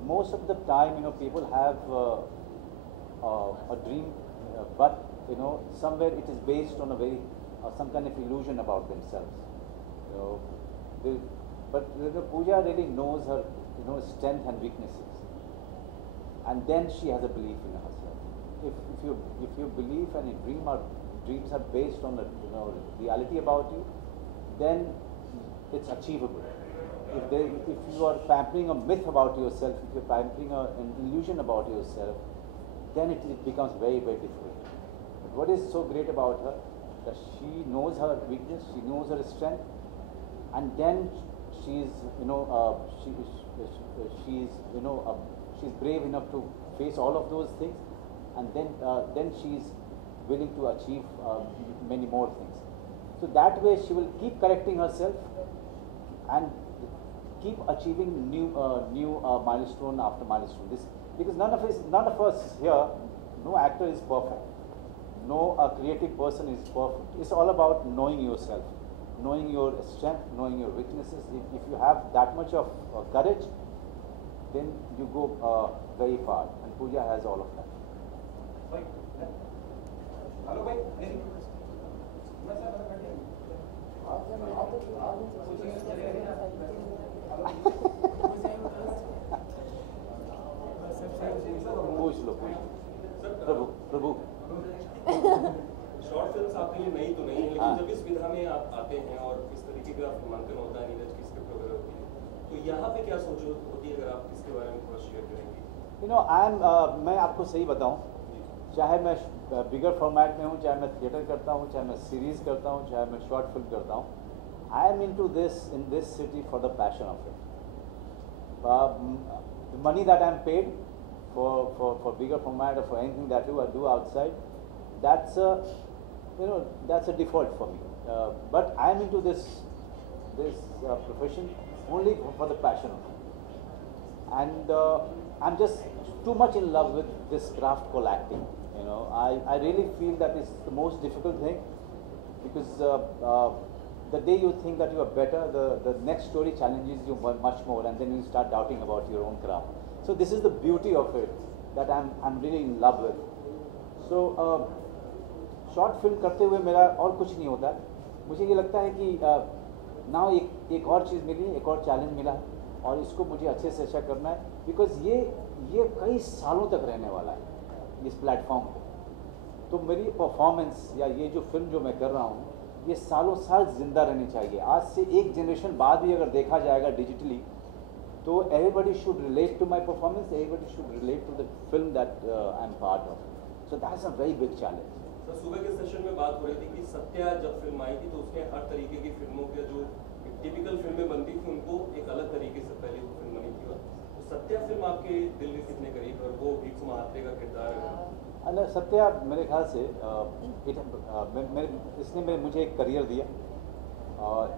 most of the time, people have a dream, but somewhere it is based on a very some kind of illusion about themselves. But Pooja really knows her strength and weaknesses, and then she has a belief in herself. If your belief and your dreams are based on the reality about you, then it's achievable. If you are pampering a myth about yourself, if you're pampering an illusion about yourself, then it becomes very, very difficult. But what is so great about her, that she knows her weakness, she knows her strength, and then she's brave enough to face all of those things, and then she's willing to achieve many more things. So that way she will keep correcting herself and keep achieving new milestone after milestone. Because none of us here, no actor is perfect, no creative person is perfect. It's all about knowing yourself, knowing your strength, knowing your weaknesses. If you have that much of courage, then you go very far, and Pooja has all of that. Hello, bhai. पूछ लो प्रभु short films आपके लिए नई तो नहीं है, लेकिन जब इस विधा में आप आते हैं और इस तरीके का नामांकन होता है, नीरज की स्क्रिप्ट वगैरह होती है, तो यहाँ पे क्या सोच होती है, अगर आप इसके बारे में थोड़ा शेयर करेंगे? मैं आपको सही बताऊं, चाहे मैं बिगर फॉर्मेट में हूँ, चाहे मैं थिएटर करता हूँ, चाहे मैं सीरीज करता हूँ, चाहे मैं शॉर्ट फिल्म करता हूँ, I am into this in this city for the passion of it. The money that I'm paid for bigger format or for anything that I do outside, that's a default for me. But I'm into this profession only for the passion of it, and I'm just too much in love with this craft called acting. I really feel that it's the most difficult thing, because the day you think that you are better, the next story challenges you much more, and then you start doubting about your own craft. So this is the beauty of it, that I'm really in love with. So short film करते हुए मेरा और कुछ नहीं होता। मुझे ये लगता है कि नाउ एक और चीज़ मिली, एक और चैलेंज मिला और इसको मुझे अच्छे से अच्छा करना है, बिकॉज ये कई सालों तक रहने वाला है इस प्लेटफॉर्म पे। तो मेरी परफॉर्मेंस या ये जो फिल्म जो मैं कर रहा हूँ ये सालों साल जिंदा रहनी चाहिए। आज से एक जनरेशन बाद भी अगर देखा जाएगा डिजिटली तो everybody should relate to my performance, everybody should relate to the film that I am part of. So that is a very big challenge. Sir सुबह के सेशन में बात हो रही थी कि सत्या जब फिल्म आई थी तो उसके हर तरीके की फिल्मों के जो टिपिकल फिल्में बनती थी उनको एक अलग तरीके से पहले वो फिल्म बनी थी। तो सत्या फिल्म आपके दिल के कितने करीब और वो भिक्षु महात्रे का किरदार है? सत्या मेरे ख्याल से इसने मुझे एक करियर दिया और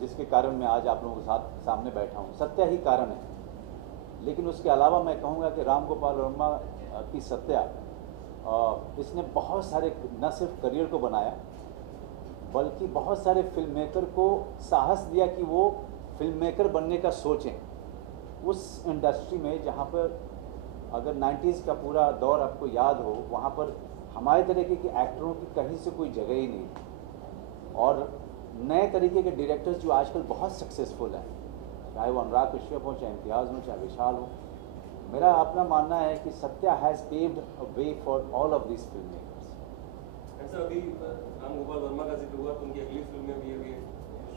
जिसके कारण मैं आज आप लोगों के साथ सामने बैठा हूँ। सत्या ही कारण है। लेकिन उसके अलावा मैं कहूँगा कि राम गोपाल वर्मा की सत्या इसने बहुत सारे न सिर्फ करियर को बनाया बल्कि बहुत सारे फिल्म मेकर को साहस दिया कि वो फिल्म मेकर बनने का सोचें। उस इंडस्ट्री में जहाँ पर अगर 90s का पूरा दौर आपको याद हो, वहाँ पर हमारे तरीके के एक्टरों की कहीं से कोई जगह ही नहीं और नए तरीके के डायरेक्टर्स जो आजकल बहुत सक्सेसफुल हैं, चाहे वो अनुराग कश्यप हो, चाहे इम्तियाज़ हो, चाहे विशाल हो। मेरा अपना मानना है कि Satya has paved a way for all of this film makers. Sir अभी राम गोपाल वर्मा का जिक्र हुआ तो उनकी अगली फिल्में भी अभी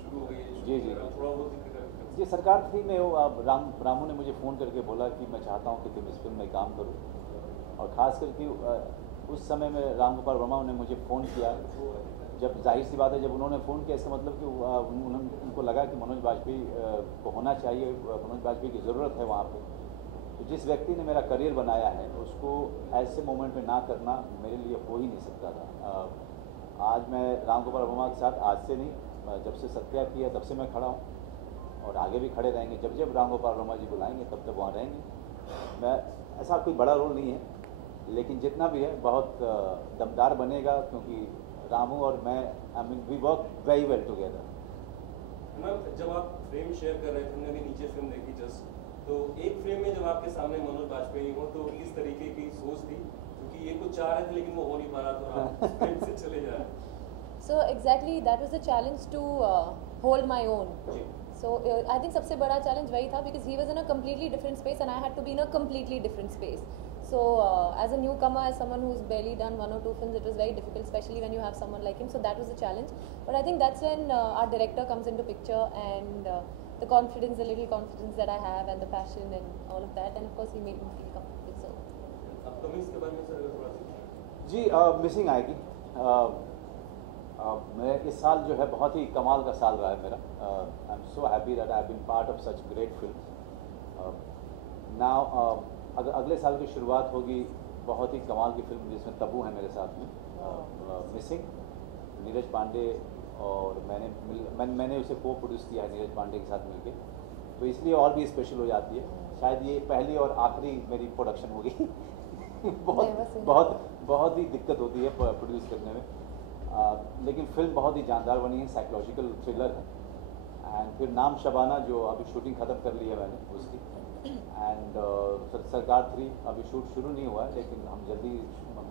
शुरू हो गई है। जी जी थोड़ा बहुत जिक्र जी। सरकार 3 में रामू ने मुझे फ़ोन करके बोला कि मैं चाहता हूँ कि तुम इस फिल्म में काम करो और ख़ास करके उस समय में राम गोपाल वर्मा ने मुझे फ़ोन किया। जब जाहिर सी बात है जब उन्होंने फ़ोन किया इसका मतलब कि उनको लगा कि मनोज बाजपेयी को होना चाहिए, मनोज बाजपेयी की ज़रूरत है वहाँ पे। तो जिस व्यक्ति ने मेरा करियर बनाया है उसको ऐसे मोमेंट में ना करना मेरे लिए हो ही नहीं सकता था। आज मैं राम गोपाल वर्मा के साथ आज से नहीं, जब से सत्या किया तब से मैं खड़ा हूँ और आगे भी खड़े रहेंगे। जब जब राम गोपाल वर्मा जी बुलाएंगे तब तक वहाँ रहेंगे। मैं ऐसा कोई बड़ा रोल नहीं है लेकिन जितना भी है बहुत दमदार बनेगा क्योंकि रामू और मैं I mean we work very well together. Ma'am जब आप फ्रेम शेयर कर रहे थे, हमने भी नीचे फिल्म देखी जस्ट, तो एक फ्रेम में जब आपके सामने मनोज बाजपेयी हो तो किस तरीके की सोच थी? क्योंकि ये कुछ चाह रहे थे लेकिन वो हो नहीं पा रहा तो आप फ्रेम से चले जा रहे। So exactly that was the challenge to hold my own. So I think सबसे बड़ा challenge वही था because he was in a completely different space and I had to be in a completely different space. So as a newcomer, as someone who's barely done 1 or 2 films, it was very difficult, especially when you have someone like him. So that was the challenge. But I think that's when our director comes into picture and the confidence, the little confidence that I have and the passion and all of that. And of course, he made me feel comfortable. So. अपकमिंग्स के बारे में sir थोड़ा सा जी missing आएगी। मैं इस साल जो है बहुत ही कमाल का साल रहा है मेरा। I am so happy that I have been part of such great film. Now अगर अगले साल की शुरुआत होगी बहुत ही कमाल की फिल्म जिसमें तब्बू है मेरे साथ में, मिसिंग, नीरज पांडे और मैंने उसे को प्रोड्यूस किया है नीरज पांडे के साथ मिलके, तो इसलिए और भी स्पेशल हो जाती है। शायद ये पहली और आखिरी मेरी प्रोडक्शन होगी। बहुत ही दिक्कत होती है प्रोड्यूस करने में, लेकिन फिल्म बहुत ही जानदार बनी है, साइकोलॉजिकल थ्रिलर है। एंड फिर नाम शबाना जो अभी शूटिंग ख़त्म कर ली है मैंने उसकी, एंड सरकार 3 अभी शूट शुरू नहीं हुआ है लेकिन हम जल्दी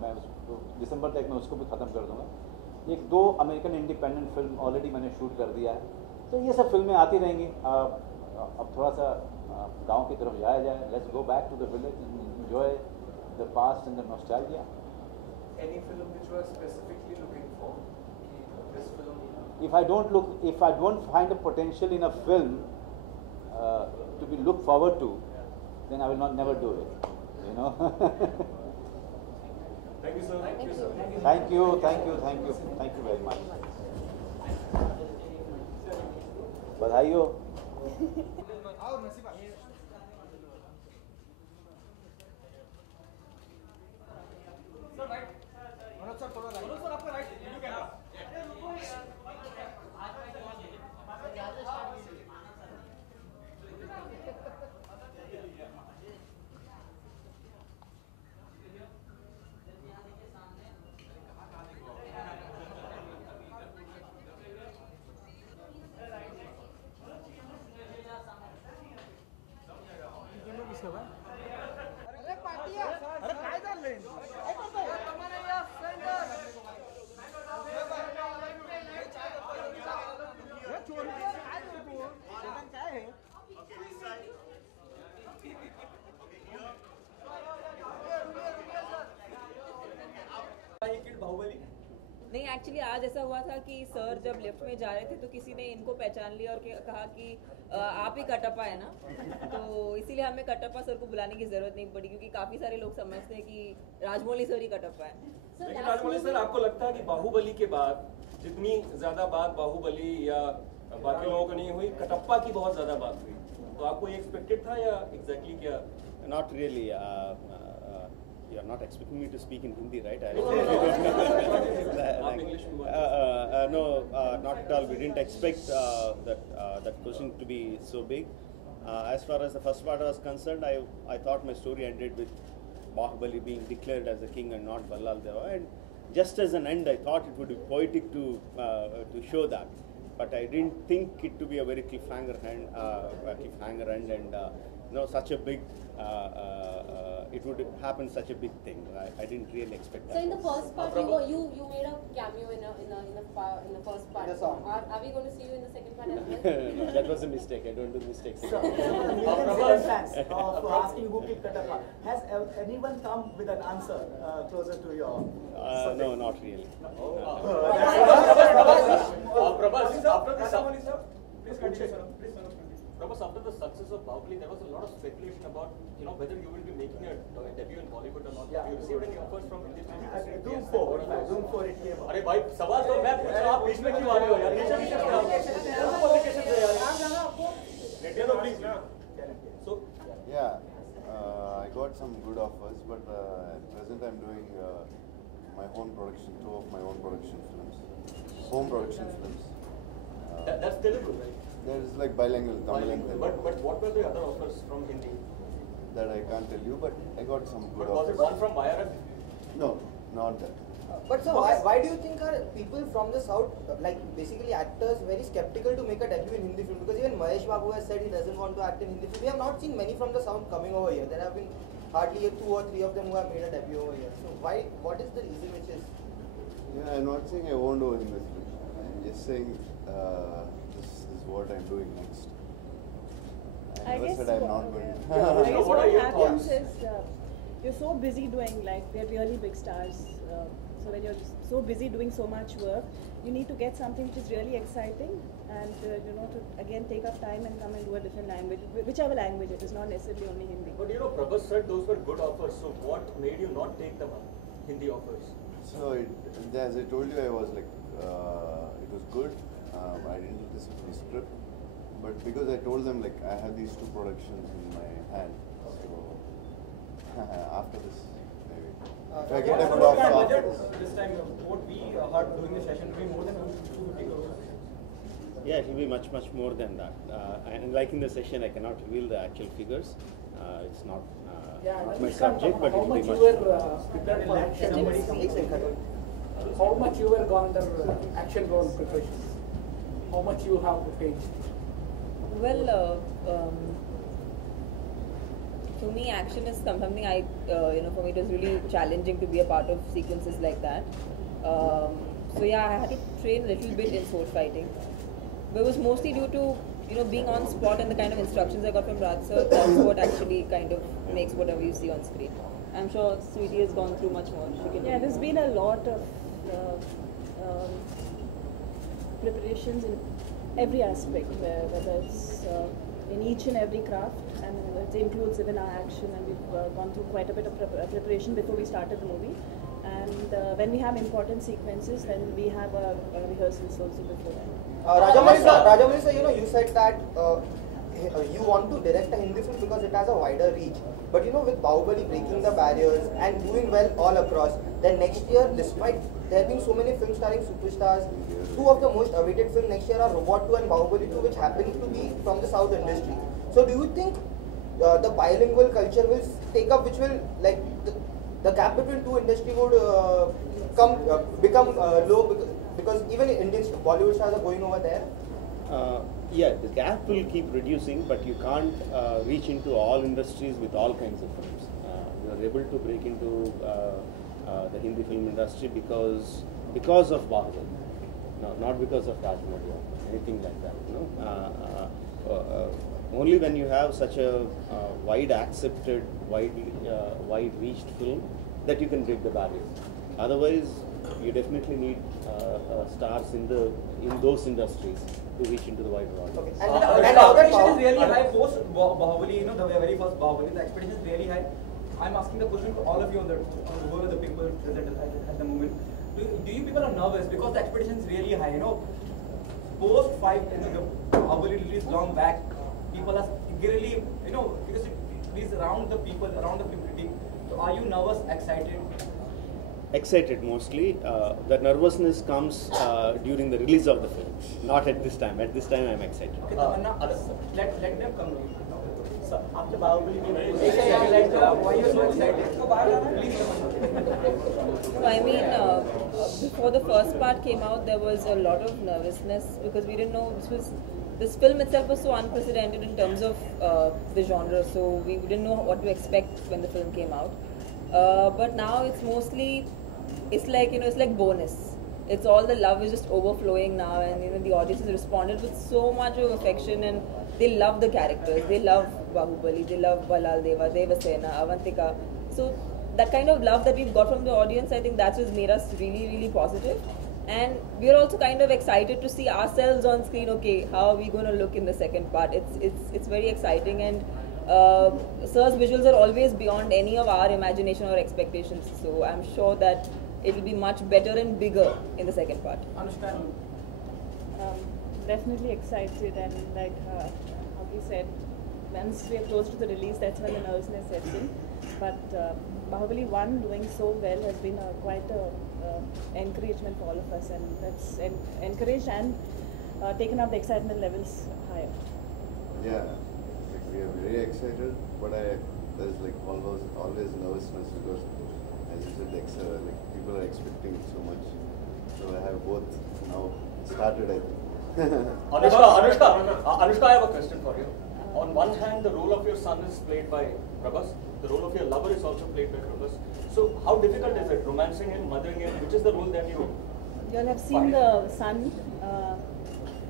मैं उसको दिसंबर तक मैं उसको भी ख़त्म कर दूँगा। 1-2 अमेरिकन इंडिपेंडेंट फिल्म ऑलरेडी मैंने शूट कर दिया है। तो ये सब फिल्में आती रहेंगी। अब थोड़ा सा गांव की तरफ जाया जाए। Let's go back to the village and enjoy the past and the nostalgia. Any film which you are specifically looking for? This film. If I don't find a potential in a film to be looked forward to, then I will never do it. You know. Thank you, sir. Thank you very much. बधाई हो। Actually आज ऐसा हुआ था कि sir जब lift में जा रहे थे तो किसी ने इनको पहचान लिया और कहा कि आप ही कटप्पा है ना, तो इसीलिए हमें कटप्पा सर को बुलाने की जरूरत नहीं पड़ी क्योंकि काफी सारे लोग समझते हैं कि राजमौली सर ही कटप्पा है। लेकिन राजमौली सर, आपको लगता है कि बाहुबली के बाद जितनी ज्यादा बात बाहुबली या बाकी लोगों को नहीं हुई, कटप्पा की बहुत ज्यादा बात हुई, तो आपको ये एक्सपेक्टेड था या एग्जैक्टली क्या? Not really. You are not expecting me to speak in Hindi, right? No, not at all. We didn't expect that question to be so big. As far as the first part was concerned, I thought my story ended with Bahubali being declared as the king and not Ballal Deva. And just as an end, I thought it would be poetic to show that. But I didn't think it to be a very cliffhanger end, and such a big. It would happen such a big thing. I didn't really expect that. So in the first part, you made a cameo in the first part. Are we going to see you in the second part as well? No, that was a mistake. I don't do mistakes. So, million fans of asking who killed Katappa. Has anyone come with an answer closer to your? No, not really. Prabhas, after the success of Bahubali, there was a lot of speculation about, whether you will be making a debut in Bollywood or not. Have you received any offers from Hindi films? Doom 4 it came out. अरे भाई सवाल तो मैं पूछ रहा हूँ, आप बीच में क्यों आ रहे हो यार? नीचे नीचे क्यों आ रहे हो? पब्लिकेशन से यार. Please. So I got some good offers, but at present I'm doing my own production, 2 of my own production films, home production films. That's Telugu, right? That is like bilingual, Tamil and Telugu. But what were the other offers from Hindi? That I can't tell you, but I got some good offers. Was it one from YRF? No, not that. But so why do you think are people from the south, like basically actors, very skeptical to make a debut in Hindi film? Because even Mahesh Babu has said he doesn't want to act in Hindi film. We have not seen many from the south coming over here. There have been hardly 2 or 3 of them who have made a debut over here. So what is the reason which is? Yeah, I'm not saying I won't do Hindi film. I'm just saying this is what I'm doing next. I never said I'm not going to. I guess what happens is you're so busy doing, like, they're really big stars. So when you're so busy doing so much work, you need to get something which is really exciting and to again take up time and come and do a different language, whichever language it is, not necessarily only Hindi. But Prabhas said those were good offers, so what made you not take them up, Hindi offers? So as I told you, I was like, it was good. I didn't listen to the script, but because I told them like I have these 2 productions in my hand, so after this. If I get a good offer after this time, what we heard during the session will be more than 250 crores. Yeah, it will be much more than that. And like in the session, I cannot reveal the actual figures. It's not my subject, but it will be much. Prepared for action? How much you were gone under action role preparations? How much you have prepared? Well, for me, action is something for me it was really challenging to be a part of sequences like that. So yeah, I had to train a little bit in sword fighting, but it was mostly due to being on spot and the kind of instructions I got from Raj sir. That's what actually kind of makes whatever you see on screen. I'm sure Sweetie has gone through much more. Yeah, there's been a lot of preparations in every aspect, whether it's in each and every craft, and it includes even our action, and we've gone through quite a bit of preparation before we started the movie. And when we have important sequences, then we have a rehearsals also before that. Rajamouli sir, you said that you want to direct a Hindi film because it has a wider reach. But with Bahubali breaking the barriers and doing well all across, then next year, despite there being so many films starring superstars, 2 of the most awaited films next year are Robot 2 and Bahubali 2, which happen to be from the South industry. So do you think the bilingual culture will take up, which will, like, the gap between 2 industry would become low because even Indian Bollywood stars are going over there? Yeah, the gap will keep reducing, but you can't reach into all industries with all kinds of films. You are able to break into the Hindi film industry because of Bahubali, not because of Rajmouli or anything like that. Only when you have such a wide accepted, wide reached film that you can break the barriers. Otherwise, you definitely need stars in those industries to reach into the wider audience. And the expectation is really high post Bahubali. The very first Bahubali, the expectation is really high. I'm asking the question to all of you on whoever the people present at the moment. Do you people are nervous because the expectation is really high? Post 5, the Bahubali release long back, people are really, because it is around the people, around the community. So are you nervous, excited? Excited mostly. The nervousness comes during the release of the film, not at this time. At this time, I'm excited. Okay, let them come. So after Bahubali, why are you so excited? So I mean, before the first part came out, there was a lot of nervousness because we didn't know this film itself was so unprecedented in terms of the genre. So we didn't know what to expect when the film came out. But now it's mostly, it's like bonus. It's all the love is just overflowing now, and the audience has responded with so much of affection, and they love the characters. They love Bahubali, they love Balal Deva, Devasena, Avantika. So that kind of love that we've got from the audience, I think that's just made us really, really positive. And we're also kind of excited to see ourselves on screen. Okay, how are we going to look in the second part? It's very exciting, and Sir's visuals are always beyond any of our imagination or expectations. So I'm sure that it will be much better and bigger in the second part. Understand? Definitely excited, and like how we said, once we are close to the release, that's when the nervousness sets in. But Bahubali 1 doing so well has been quite a encouragement for all of us, and that's encouraged and taken up the excitement levels higher. Yeah, we are very excited, but there's always nervousness because, as you said, people are expecting so much. So I have both now started, I think. Anushka, I have a question for you. On one hand, the role of your son is played by Prabhas. The role of your lover is also played by Prabhas. So how difficult is it, romancing him, mothering him? Which is the role that you all have seen the son.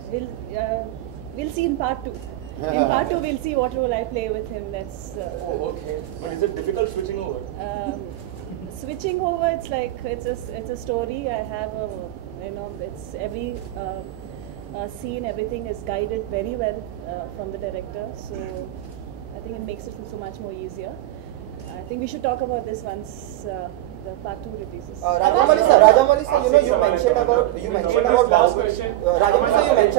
We'll see in part 2. In part 2, we'll see what role I play with him. That's. Okay. But is it difficult switching over? Switching over, it's like it's a story. I have it's every scene, everything is guided very well from the director. So I think it makes it so much more easier. I think we should talk about this once the part 2 releases. Rajamouli sir, you mentioned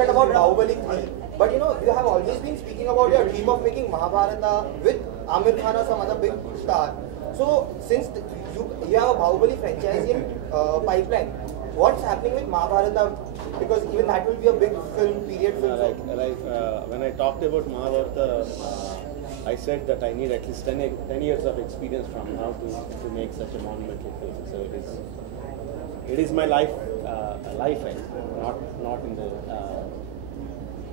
about Bahubali 3. But you have always been speaking about your dream of making Mahabharata with Aamir Khan or some other big star. So since you have a Bahubali franchise in pipeline, what's happening with Mahabharata? Because even that will be a big film, period film. When I talked about Mahabharata, I said that I need at least 10 years of experience from now to make such a monumental film. So it is my life, not in the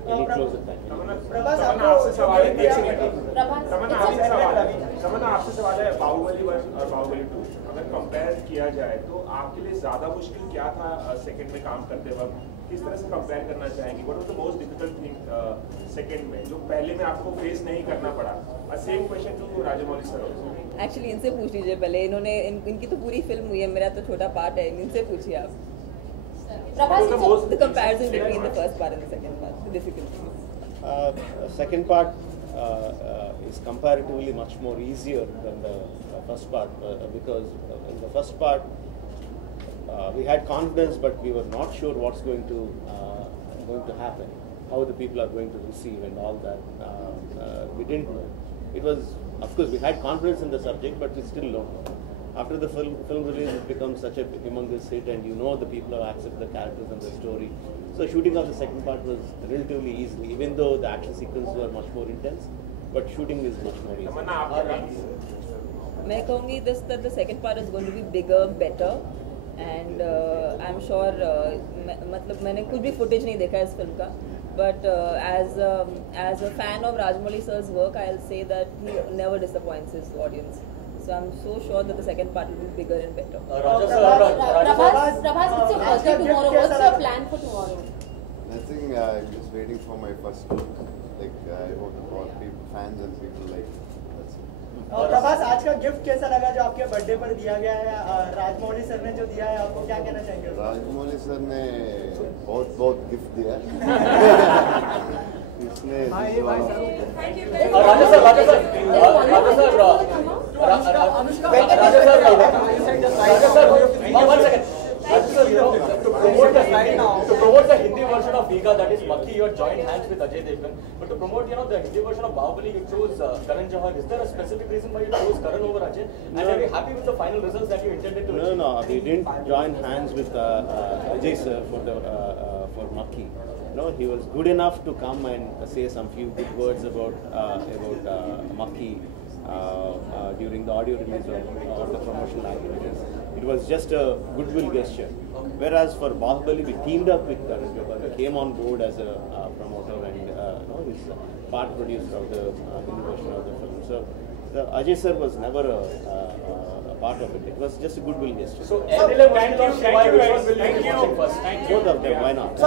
any closer time. आपसे सवाल है बाहुबली 1 और बाहुबली 2 अगर compare किया जाए तो आपके लिए ज्यादा मुश्किल क्या था सेकंड में काम करते वक्त किस तरह से कंपेयर करना चाहेंगे what was the most difficult thing second में जो पहले में आपको फेस नहीं करना पड़ा same question to Rajamouli sir actually इनसे पूछ लीजिए पहले इनकी तो पूरी फिल्म हुई है मेरा तो छोटा पार्ट है इनसे पूछिए आप the comparison between the first part and the second part, the difficulties. Second part is comparatively much more easier than the first part because in the first part we had confidence, but we were not sure what's going to happen, how the people are going to receive, and all that. We didn't know. It was, of course, we had confidence in the subject, but we still don't know. After the film release, it becomes such a humongous hit, and the people have accepted the characters and the story. So shooting of the second part was relatively easy, even though the action sequences were much more intense. But shooting is much more easy. मैं कहूँगी that the second part is going to be bigger, better, and I'm sure मतलब मैंने कुछ भी footage नहीं देखा इस film का, but as a fan of Rajamouli sir's work, I'll say that he never disappoints his audience. So I'm so sure that the second part will be bigger and better. Prabhas, it's your birthday tomorrow. What's your plan for tomorrow? Nothing. I'm just waiting for my first look. I hope all people, fans and people like. That's it. Prabhas, आज का gift कैसा लगा जो आपके birthday पर दिया गया है? राजमौली सर ने जो दिया है आपको, क्या कहना चाहेंगे? राजमौली सर ने बहुत गिफ्ट दिया इसने To promote the Hindi version of Viga, that is Makhi, you had joined hands with Ajay Devgan. But to promote, the Hindi version of Bahubali, you chose Karan Johar. Is there a specific reason why you chose Karan over Ajay? And are you happy with the final results that you intended to achieve? No, we didn't join hands with Ajay sir for Makhi. No, he was good enough to come and say some few good words about Makhi during the audio release of the promotional activities. It was just a goodwill gesture. Whereas for Bahubali, we teamed up with Karan Johar. We came on board as a promoter and he's part producer of the Hindi version of the film. So Ajay sir was never a part of it. It was just a goodwill gesture. So, thank you guys. Thank you. Both of them, why not?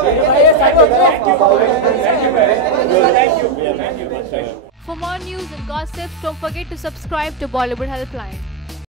For more news and gossips, don't forget to subscribe to Bollywood Helpline.